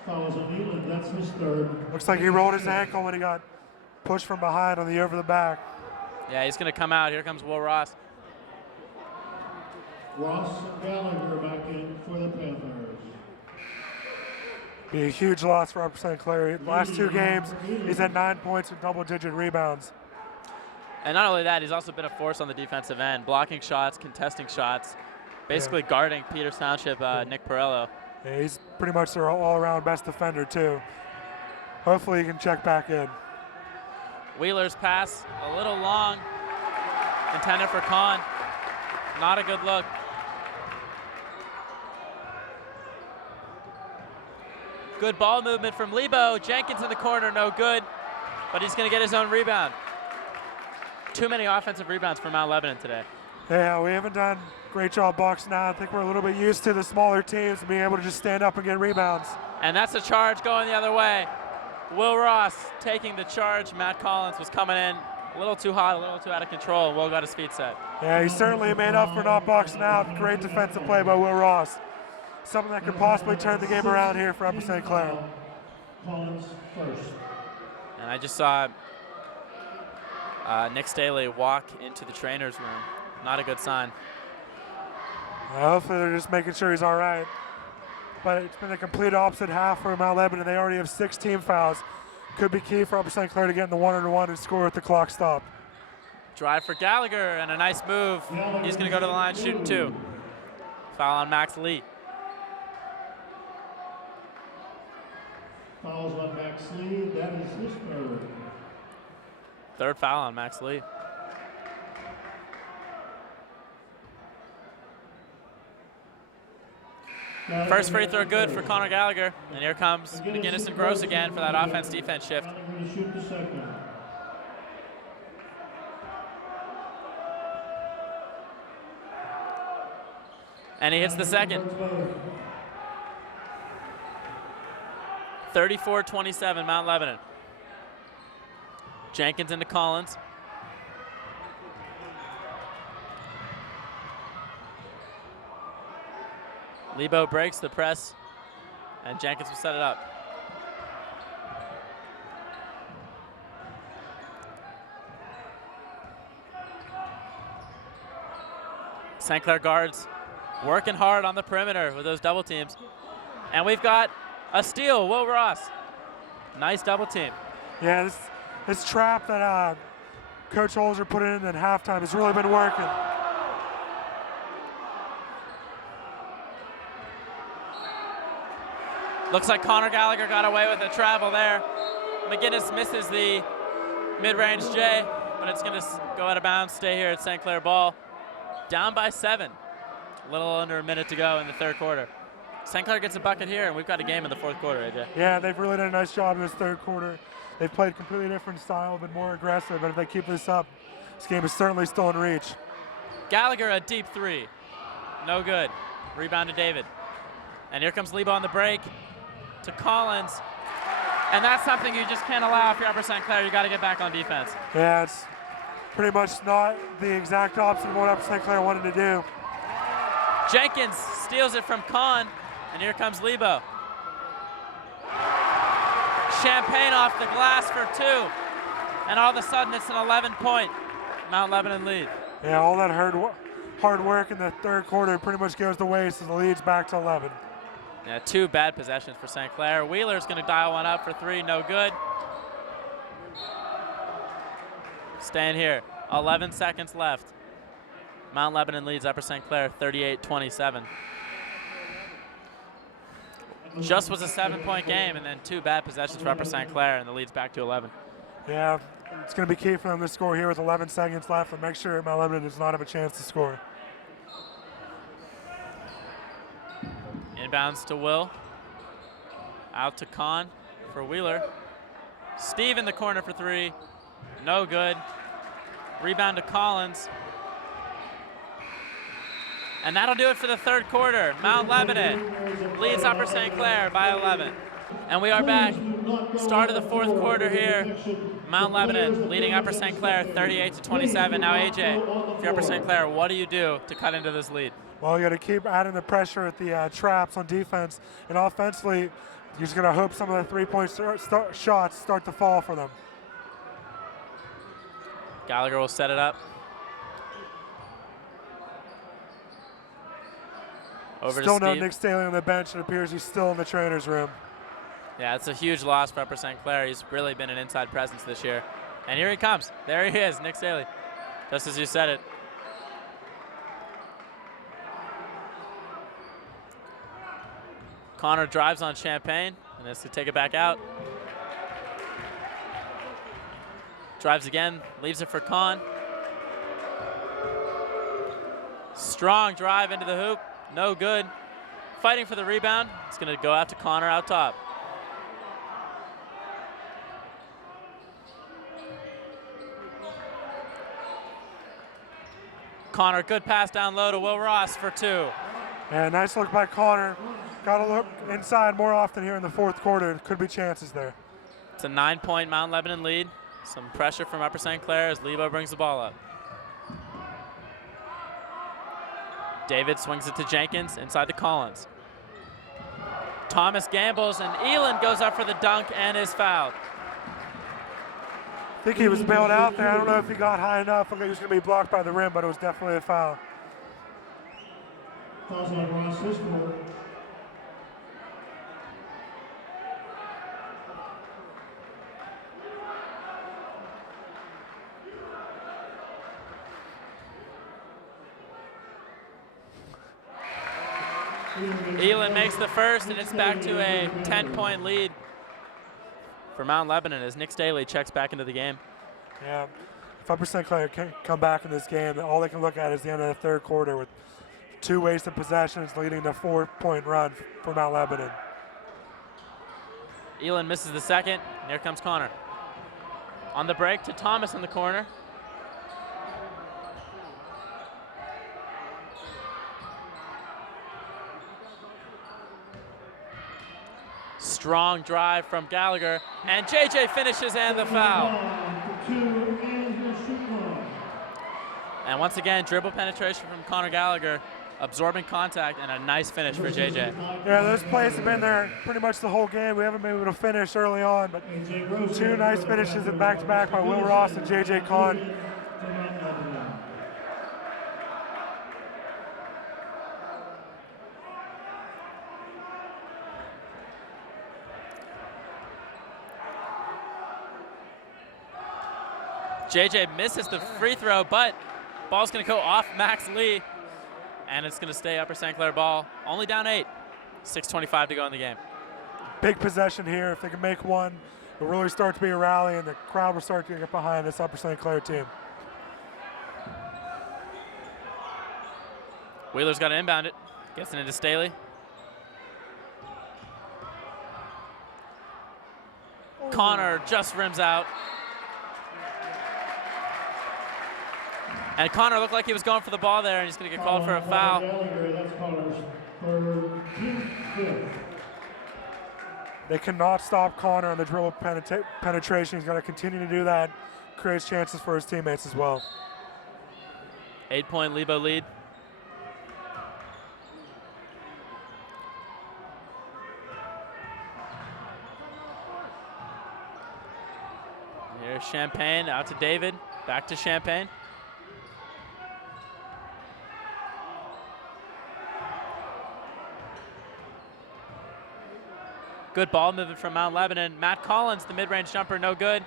Fouls on Elan, that's his third. Looks like he rolled his ankle when he got pushed from behind on the over the back. Yeah, he's going to come out. Here comes Will Ross. Ross and Gallagher back in for the Panthers. Be a huge loss for Upper St. Clair. Last 2 games, he's had 9 points and double-digit rebounds. And not only that, he's also been a force on the defensive end, blocking shots, contesting shots, basically guarding Peters Township, Nick Perello. Yeah, he's pretty much their all-around best defender, too. Hopefully he can check back in. Wheeler's pass, a little long, intended for Kahn. Not a good look. Good ball movement from Lebo. Jenkins in the corner, no good, but he's going to get his own rebound. Too many offensive rebounds for Mount Lebanon today. Yeah, we haven't done a great job boxing out. I think we're a little bit used to the smaller teams and being able to just stand up and get rebounds. And that's a charge going the other way. Will Ross taking the charge. Matt Collins was coming in a little too hot, a little too out of control. Will got his feet set. Yeah, he certainly made up for not boxing out. Great defensive play by Will Ross. Something that could possibly turn the game around here for Upper St. Clair. Collins first. And I just saw Nick Staley walk into the trainer's room. Not a good sign. Hopefully they're just making sure he's all right. But it's been a complete opposite half for Mount Lebanon. They already have 6 team fouls. Could be key for Upper St. Clair to get in the 1-on-1 and score with the clock stopped. Drive for Gallagher and a nice move. He's going to go to the line shooting 2. Foul on Max Lee. Fouls on Max Lee, that is his third. Third foul on Max Lee. First free throw good for Connor Gallagher. And here comes McGinnis and Gross again for that offense-defense shift. Gallagher to shoot the second. And he hits the second. 34-27, Mount Lebanon. Jenkins into Collins. Lebo breaks the press, and Jenkins will set it up. St. Clair guards working hard on the perimeter with those double teams. And we've got a steal, Will Ross. Nice double team. Yeah, this trap that Coach Holzer put in at halftime has really been working. Looks like Connor Gallagher got away with a travel there. McGinnis misses the mid-range J, but it's going to go out of bounds, stay here at St. Clair ball. Down by 7. A little under a minute to go in the third quarter. St. Clair gets a bucket here, and we've got a game in the fourth quarter, AJ. Yeah, they've really done a nice job in this third quarter. They've played a completely different style, been more aggressive, but if they keep this up, this game is certainly still in reach. Gallagher, a deep 3. No good. Rebound to David. And here comes Lebo on the break to Collins. And that's something you just can't allow if you're Upper St. Clair. You got to get back on defense. Yeah, it's pretty much not the exact opposite of what Upper St. Clair wanted to do. Jenkins steals it from Kahn, and here comes Lebo. Champagne off the glass for 2. And all of a sudden, it's an 11-point Mount Lebanon lead. Yeah, all that hard work in the third quarter pretty much goes to waste as the lead's back to 11. Yeah, 2 bad possessions for St. Clair. Wheeler's going to dial one up for 3, no good. Staying here, 11 seconds left. Mount Lebanon leads Upper St. Clair 38-27. Just was a 7-point game, and then 2 bad possessions for Upper St. Clair, and the lead's back to 11. Yeah, it's going to be key for them to score here with 11 seconds left and make sure Mount Lebanon does not have a chance to score. Inbounds to Will. Out to Kahn for Wheeler. Steve in the corner for 3. No good. Rebound to Collins. And that'll do it for the third quarter. Mount Lebanon leads Upper St. Clair by 11. And we are back. Start of the fourth quarter here. Mount Lebanon leading Upper St. Clair 38-27. Now AJ, if you're Upper St. Clair, what do you do to cut into this lead? Well, you got to keep adding the pressure at the traps on defense, and offensively, you're just going to hope some of the three-point shots start to fall for them. Gallagher will set it up. Over Still to no Steve. Nick Staley on the bench. It appears he's still in the trainer's room. Yeah, it's a huge loss for Upper St. Clair. He's really been an inside presence this year. And here he comes. There he is, Nick Staley. Just as you said it. Connor drives on Champagne and has to take it back out. Drives again, leaves it for Con. Strong drive into the hoop, no good. Fighting for the rebound. It's going to go out to Connor out top. Connor, good pass down low to Will Ross for two. And nice look by Connor. Got to look inside more often here in the fourth quarter. Could be chances there. It's a 9-point Mount Lebanon lead. Some pressure from Upper St. Clair as Lebo brings the ball up. David swings it to Jenkins inside to Collins. Thomas gambles and Elin goes up for the dunk and is fouled. I think he was bailed out there. I don't know if he got high enough. I think he was going to be blocked by the rim, but it was definitely a foul. Fouls on Ross this quarter. Elin makes the first, and it's back to a 10-point lead for Mount Lebanon as Nick Staley checks back into the game. Yeah, if Upper St. Clair can come back in this game, all they can look at is the end of the third quarter with 2 wasted possessions leading to a 4-point run for Mount Lebanon. Elin misses the second, and here comes Connor. On the break to Thomas in the corner. Strong drive from Gallagher, and JJ finishes and the foul. And once again, dribble penetration from Connor Gallagher, absorbing contact, and a nice finish for JJ. Yeah, those plays have been there pretty much the whole game. We haven't been able to finish early on, but 2 nice finishes in back-to-back by Will Ross and JJ Kahn. JJ misses the free throw, but ball's going to go off Max Lee, and it's going to stay Upper St. Clair ball. Only down 8. 6:25 to go in the game. Big possession here. If they can make one, it'll really start to be a rally, and the crowd will start to get behind this Upper St. Clair team. Wheeler's got to inbound it. Gets it into Staley. Connor just rims out. And Connor looked like he was going for the ball there, and he's going to get called for a foul. They cannot stop Connor on the dribble penetration. He's going to continue to do that. Creates chances for his teammates as well. 8-point Lebo lead. Here's Champagne out to David. Back to Champagne. Good ball movement from Mount Lebanon. Matt Collins, the mid-range jumper, no good.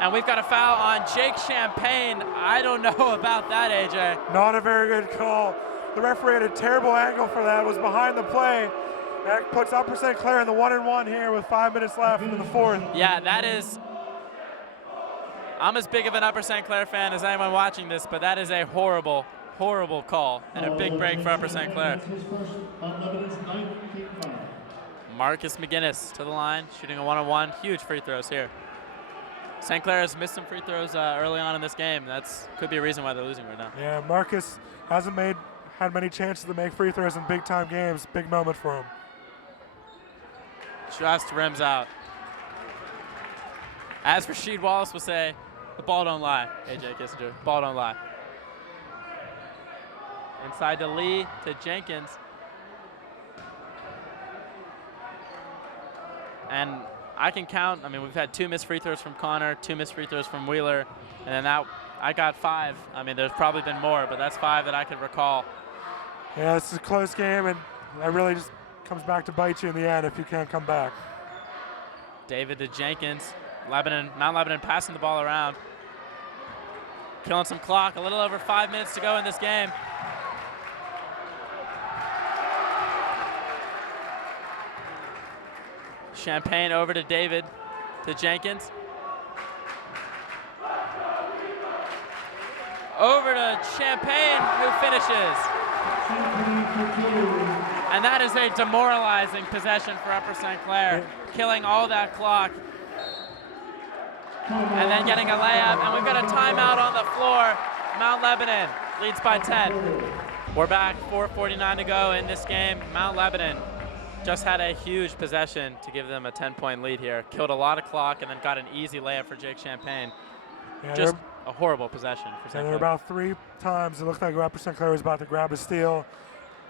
And we've got a foul on Jake Champagne. I don't know about that, AJ. Not a very good call. The referee had a terrible angle for that. It was behind the play. That puts Upper St. Clair in the 1-and-1 here with 5 minutes left in the fourth. Yeah, that is. I'm as big of an Upper St. Clair fan as anyone watching this, but that is a horrible, horrible call and a big break for Upper St. Clair. Marcus McGinnis to the line, shooting a 1-on-1. Huge free throws here. St. Clair has missed some free throws early on in this game. That's could be a reason why they're losing right now. Yeah, Marcus hasn't had many chances to make free throws in big-time games. Big moment for him. Just rims out. As Rasheed Wallace would say, the ball don't lie, AJ Kissinger. Ball don't lie. Inside to Lee, to Jenkins. And I can count, I mean, we've had 2 missed free throws from Connor, 2 missed free throws from Wheeler, and then I got 5. I mean, there's probably been more, but that's 5 that I could recall. Yeah, this is a close game, and that really just comes back to bite you in the end if you can't come back. David to Jenkins. Mount Lebanon passing the ball around. Killing some clock, a little over 5 minutes to go in this game. Champagne over to David, to Jenkins. Over to Champagne, who finishes. And that is a demoralizing possession for Upper St. Clair, killing all that clock. And then getting a layup, and we've got a timeout on the floor. Mount Lebanon leads by 10. We're back, 4:49 to go in this game. Mount Lebanon just had a huge possession to give them a 10-point lead here. Killed a lot of clock and then got an easy layup for Jake Champagne. Yeah, just a horrible possession for St. There Clair. were about 3 times it looked like Upper St. Clair was about to grab a steal.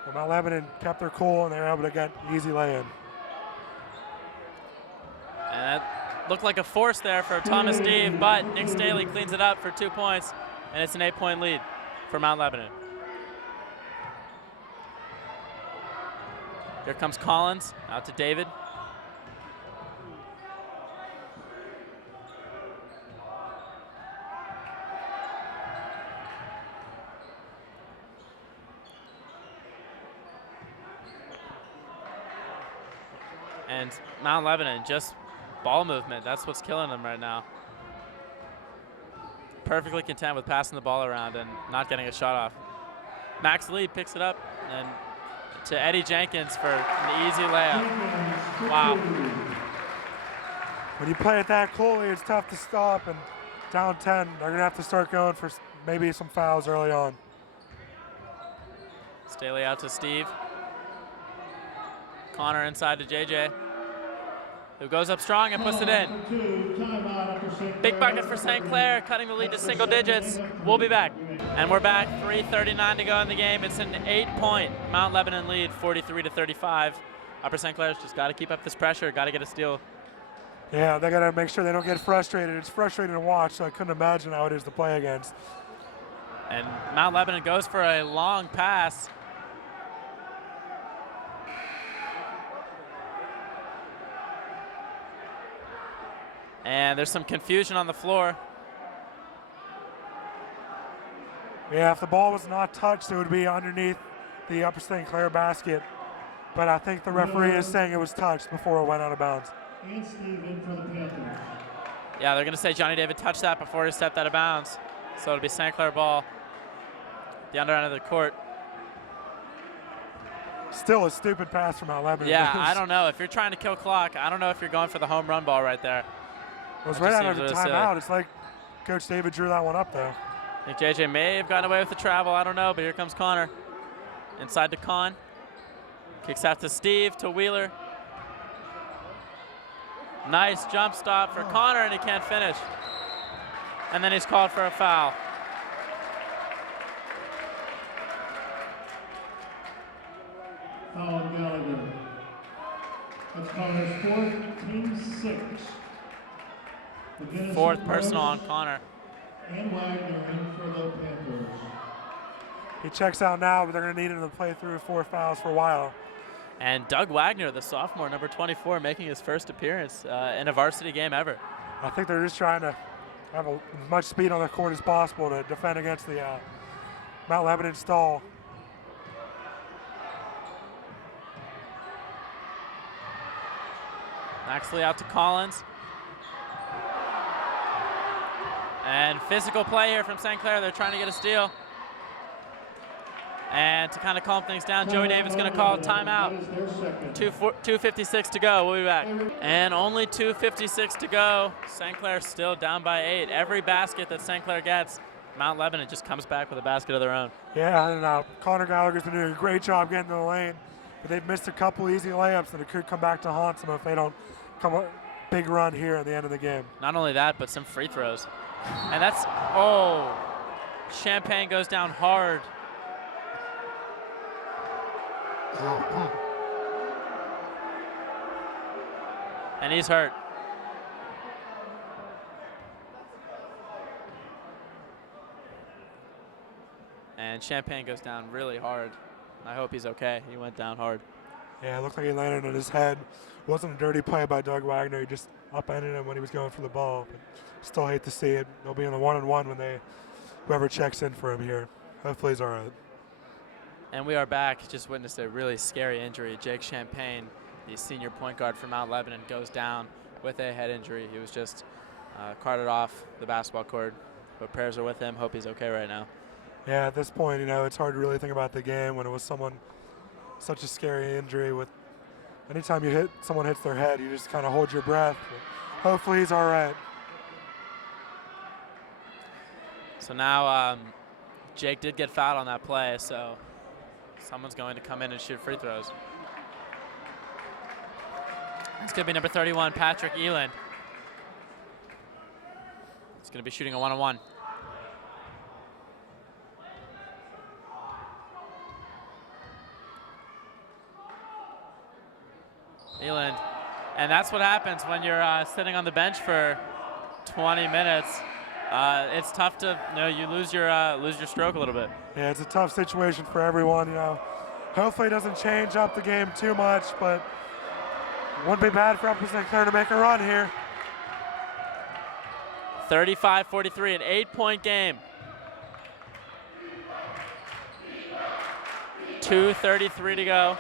But Mount Lebanon kept their cool and they were able to get easy lay-in. And that looked like a force there for Thomas Steve, but Nick Staley cleans it up for 2 points, and it's an 8-point lead for Mount Lebanon. Here comes Collins, out to David. And Mount Lebanon, just ball movement, that's what's killing them right now. Perfectly content with passing the ball around and not getting a shot off. Max Lee picks it up and to Eddie Jenkins for an easy layup. Wow. When you play it that coolly, it's tough to stop, and down 10, they're going to have to start going for maybe some fouls early on. Staley out to Steve. Connor inside to JJ, who goes up strong and puts it in. Big bucket for St. Clair, cutting the lead to single digits. We'll be back. And we're back, 3:39 to go in the game. It's an 8-point Mount Lebanon lead, 43-35. Upper St. Clair's just got to keep up this pressure, got to get a steal. Yeah, they got to make sure they don't get frustrated. It's frustrating to watch, so I couldn't imagine how it is to play against. And Mount Lebanon goes for a long pass. And there's some confusion on the floor. Yeah, if the ball was not touched, it would be underneath the Upper St. Clair basket. But I think the referee is saying it was touched before it went out of bounds. Yeah, they're going to say Johnny David touched that before he stepped out of bounds. So it'll be St. Clair ball, the under end of the court. Still a stupid pass from Mount Lebanon. Yeah, I don't know. If you're trying to kill clock, I don't know if you're going for the home run ball right there. It was right out of the timeout. It's like Coach David drew that one up, though. I think JJ may have gotten away with the travel. I don't know, but here comes Connor. Inside to Con. Kicks out to Steve, to Wheeler. Nice jump stop for Connor, and he can't finish. And then he's called for a foul. Foul on Gallagher. That's Connor's 4th, team 6. Fourth personal on Connor. And Wagner in for the Panthers. He checks out now, but they're going to need him to play through 4 fouls for a while. And Doug Wagner, the sophomore, number 24, making his first appearance in a varsity game ever. I think they're just trying to have as much speed on the court as possible to defend against the Mount Lebanon stall. Maxley out to Collins. And physical play here from St. Clair. They're trying to get a steal. And to kind of calm things down, Joey Davis going to call a timeout. 2:56 to go. We'll be back. And only 2:56 to go. St. Clair still down by 8. Every basket that St. Clair gets, Mount Lebanon just comes back with a basket of their own. Yeah, and Connor Gallagher's been doing a great job getting to the lane. But they've missed a couple easy layups, and it could come back to haunt them if they don't come a big run here at the end of the game. Not only that, but some free throws. And that's, oh, Champagne goes down hard. And he's hurt. And Champagne goes down really hard. I hope he's okay. He went down hard. Yeah, it looked like he landed on his head. Wasn't a dirty play by Doug Wagner. He just upended him when he was going for the ball. But still hate to see it. They'll be in the one-on-one when whoever checks in for him here. Hopefully he's all right. And we are back. Just witnessed a really scary injury. Jake Champagne, the senior point guard for Mount Lebanon, goes down with a head injury. He was just carted off the basketball court. But prayers are with him. Hope he's okay right now. Yeah, at this point, it's hard to really think about the game when it was such a scary injury. With anytime someone hits their head, you just kind of hold your breath. But hopefully he's all right. So now Jake did get fouled on that play, so someone's going to come in and shoot free throws. It's going to be number 31, Patrick Eland. He's going to be shooting a one-on-one. Eland. And that's what happens when you're sitting on the bench for 20 minutes. It's tough to, you lose your stroke a little bit. Yeah, it's a tough situation for everyone. Hopefully it doesn't change up the game too much, but wouldn't be bad for Upper St. Clair to make a run here. 35-43, an 8-point game. 2:33 to go.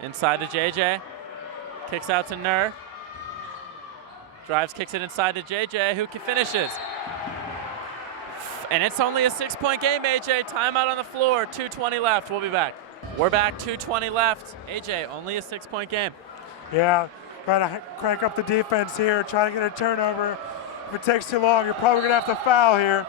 Inside to JJ, kicks out to Nur. Drives, kicks it inside to JJ, who finishes. And it's only a 6-point game, AJ. Timeout on the floor, 2:20 left. We'll be back. We're back, 2:20 left. AJ, only a 6-point game. Yeah, got to crank up the defense here, try to get a turnover. If it takes too long, you're probably going to have to foul here.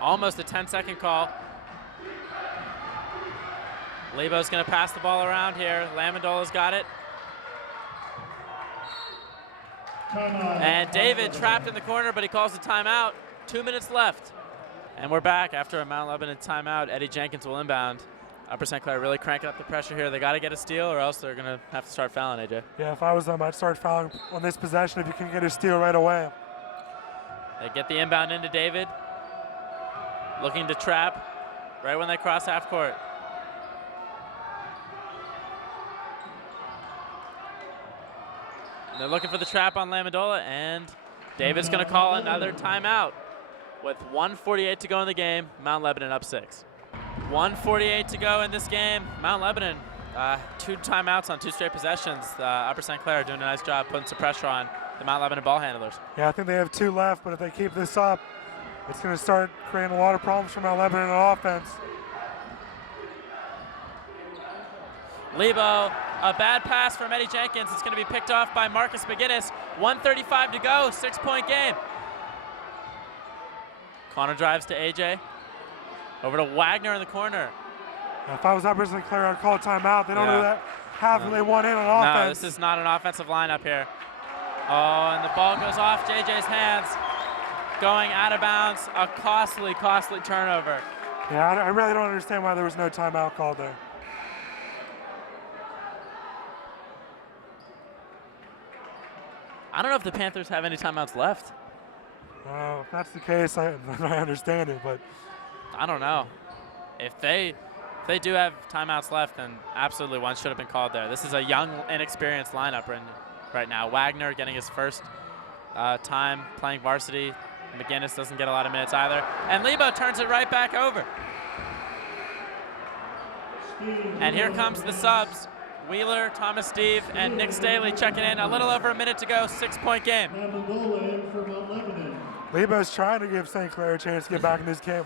Almost a 10-second call. Lebo's going to pass the ball around here. Lamendola's got it. And David trapped in the corner, but he calls the timeout. 2 minutes left. And we're back after a Mount Lebanon timeout. Eddie Jenkins will inbound. Upper St. Clair really cranking up the pressure here. They got to get a steal or else they're going to have to start fouling, AJ. Yeah, if I was them, I'd start fouling on this possession if you can get a steal right away. They get the inbound into David. Looking to trap right when they cross half court. And they're looking for the trap on Lamendola, and David's going to call another timeout with 1:48 to go in the game. Mount Lebanon up 6. 1:48 to go in this game. Mount Lebanon, 2 timeouts on 2 straight possessions. Upper St. Clair doing a nice job putting some pressure on the Mount Lebanon ball handlers. Yeah, I think they have 2 left, but if they keep this up, it's going to start creating a lot of problems for Mount Lebanon on offense. Lebo, a bad pass from Eddie Jenkins. It's going to be picked off by Marcus McGinnis. 1:35 to go, 6-point game. Connor drives to AJ. Over to Wagner in the corner. If I was Upper St. Clair, I'd call a timeout. They don't do that half when they want in on offense. No, this is not an offensive lineup here. Oh, and the ball goes off JJ's hands. Going out of bounds, a costly turnover. Yeah, I really don't understand why there was no timeout called there. I don't know if the Panthers have any timeouts left. If that's the case, I understand it, but I don't know. If they do have timeouts left, then absolutely one should have been called there. This is a young, inexperienced lineup right now. Wagner getting his first time playing varsity. McGinnis doesn't get a lot of minutes either. And Lebo turns it right back over. And here comes the subs. Wheeler, Thomas Steve, and Nick Staley checking in. A little over a minute to go, 6-point game. Lebo's trying to give St. Clair a chance to get back in this game.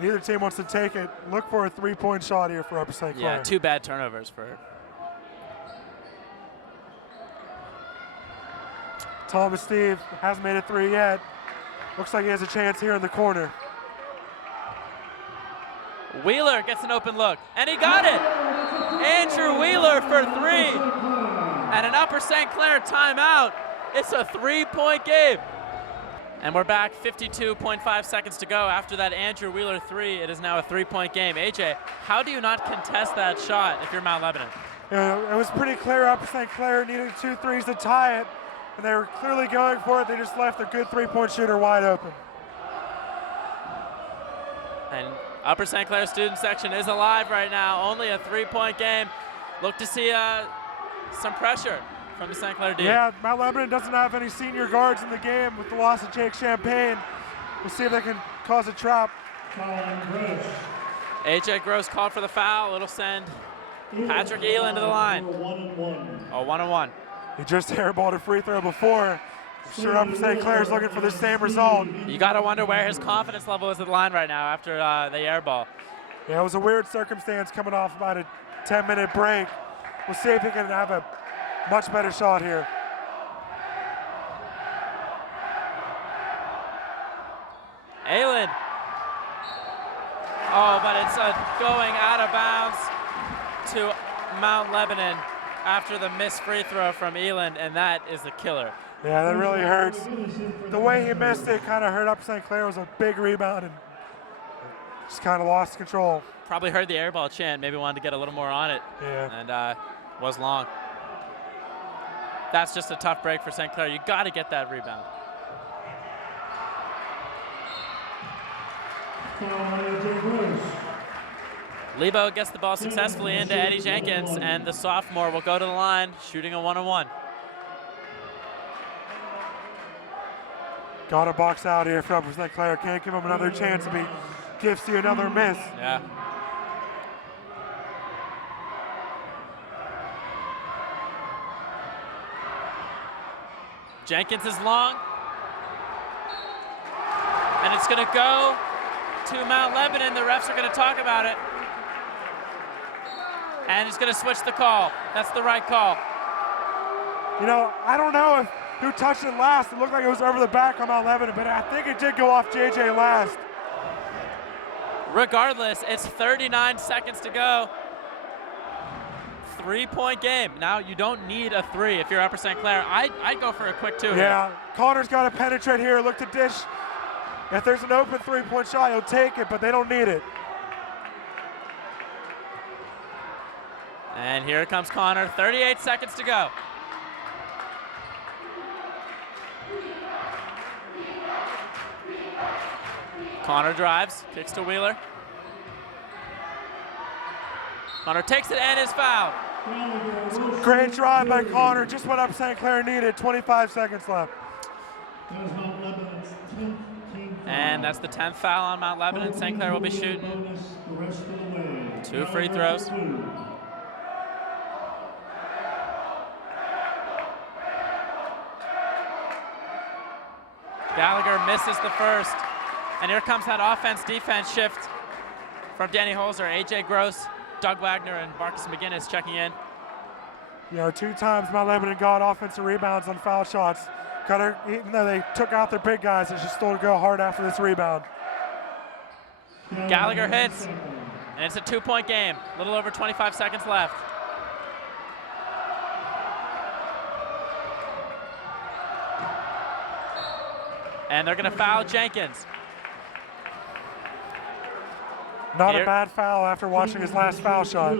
Neither team wants to take it. Look for a 3-point shot here for Upper St. Clair. Yeah, 2 bad turnovers for Thomas Steve hasn't made a 3 yet. Looks like he has a chance here in the corner. Wheeler gets an open look, and he got it! Andrew Wheeler for 3. And an Upper St. Clair timeout. It's a 3-point game. And we're back, 52.5 seconds to go. After that Andrew Wheeler 3, it is now a 3-point game. AJ, how do you not contest that shot if you're Mount Lebanon? It was pretty clear Upper St. Clair needed 2 threes to tie it, and they were clearly going for it. They just left a good 3-point shooter wide open. And Upper St. Clair student section is alive right now. Only a 3-point game. Look to see some pressure from the St. Clair D. Yeah, Mount Lebanon doesn't have any senior guards in the game with the loss of Jake Champagne. We'll see if they can cause a trap. AJ Gross called for the foul. It'll send Patrick Eland to the line. 1-1. He just airballed a free throw before. I'm sure Upper St. Clair's looking for the same result. You got to wonder where his confidence level is at the line right now after the airball. Yeah, it was a weird circumstance coming off about a 10-minute break. We'll see if he can have a much better shot here. Eland. Oh, but it's going out of bounds to Mount Lebanon after the missed free throw from Eland, and that is the killer. Yeah, that really hurts. The way he missed it kind of hurt Upper St. Clair. It was a big rebound and just kind of lost control. Probably heard the airball chant, maybe wanted to get a little more on it. Yeah. And was long. That's just a tough break for St. Clair. You got to get that rebound. Lebo gets the ball successfully into Eddie Jenkins, and the sophomore will go to the line, shooting a 1-on-1. Got to box out here for Upper St. Clair. Can't give him another chance if he gives you another miss. Yeah. Jenkins is long. And it's going to go to Mount Lebanon. The refs are going to talk about it. And he's going to switch the call. That's the right call. You know, I don't know who touched it last. It looked like it was over the back on Mount Lebanon, but I think it did go off JJ last. Regardless, it's 39 seconds to go. 3-point game. Now, you don't need a 3 if you're Upper St. Clair. I'd go for a quick 2 Yeah, here. Connor's got to penetrate here. Look to dish. If there's an open 3-point shot, he'll take it, but they don't need it. And here comes Connor. 38 seconds to go. Connor drives, kicks to Wheeler. Connor takes it and is fouled. Great drive by Connor, just what Upper St. Clair needed. 25 seconds left. And that's the 10th foul on Mount Lebanon. St. Clair will be shooting 2 free throws. Gallagher misses the first. And here comes that offense-defense shift from Danny Holzer. AJ Gross, Doug Wagner, and Marcus McGinnis checking in. You know, 2 times Mount Lebanon got offensive rebounds on foul shots. Even though they took out their big guys, they should still go hard after this rebound. Gallagher hits, and it's a 2-point game. A little over 25 seconds left. And they're going to foul Jenkins. Not a bad foul after watching his last foul shot.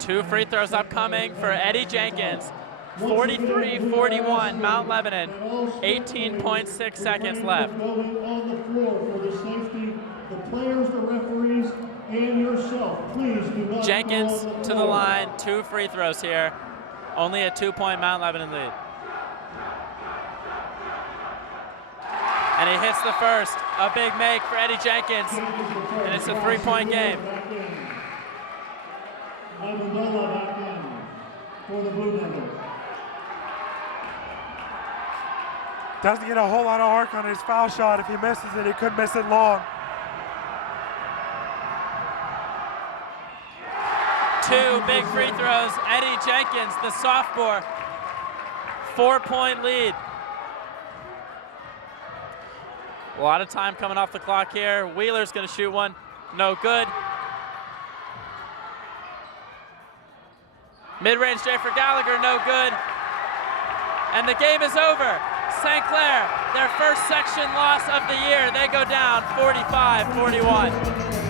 2 free throws upcoming for Eddie Jenkins. 43-41, Mount Lebanon. 18.6 seconds left. On the floor for the safety, the players, the referees, and yourself. Please do not. Jenkins to the line, 2 free throws here. Only a 2-point Mount Lebanon lead. And he hits the first. A big make for Eddie Jenkins. And it's a 3-point game. Amendola back in for the Blue Devils. Doesn't get a whole lot of arc on his foul shot. If he misses it, he could miss it long. 2 big free throws. Eddie Jenkins, the sophomore. 4-point lead. A lot of time coming off the clock here. Wheeler's going to shoot one. No good. Mid-range J for Gallagher, no good. And the game is over. St. Clair, their first section loss of the year. They go down 45-41.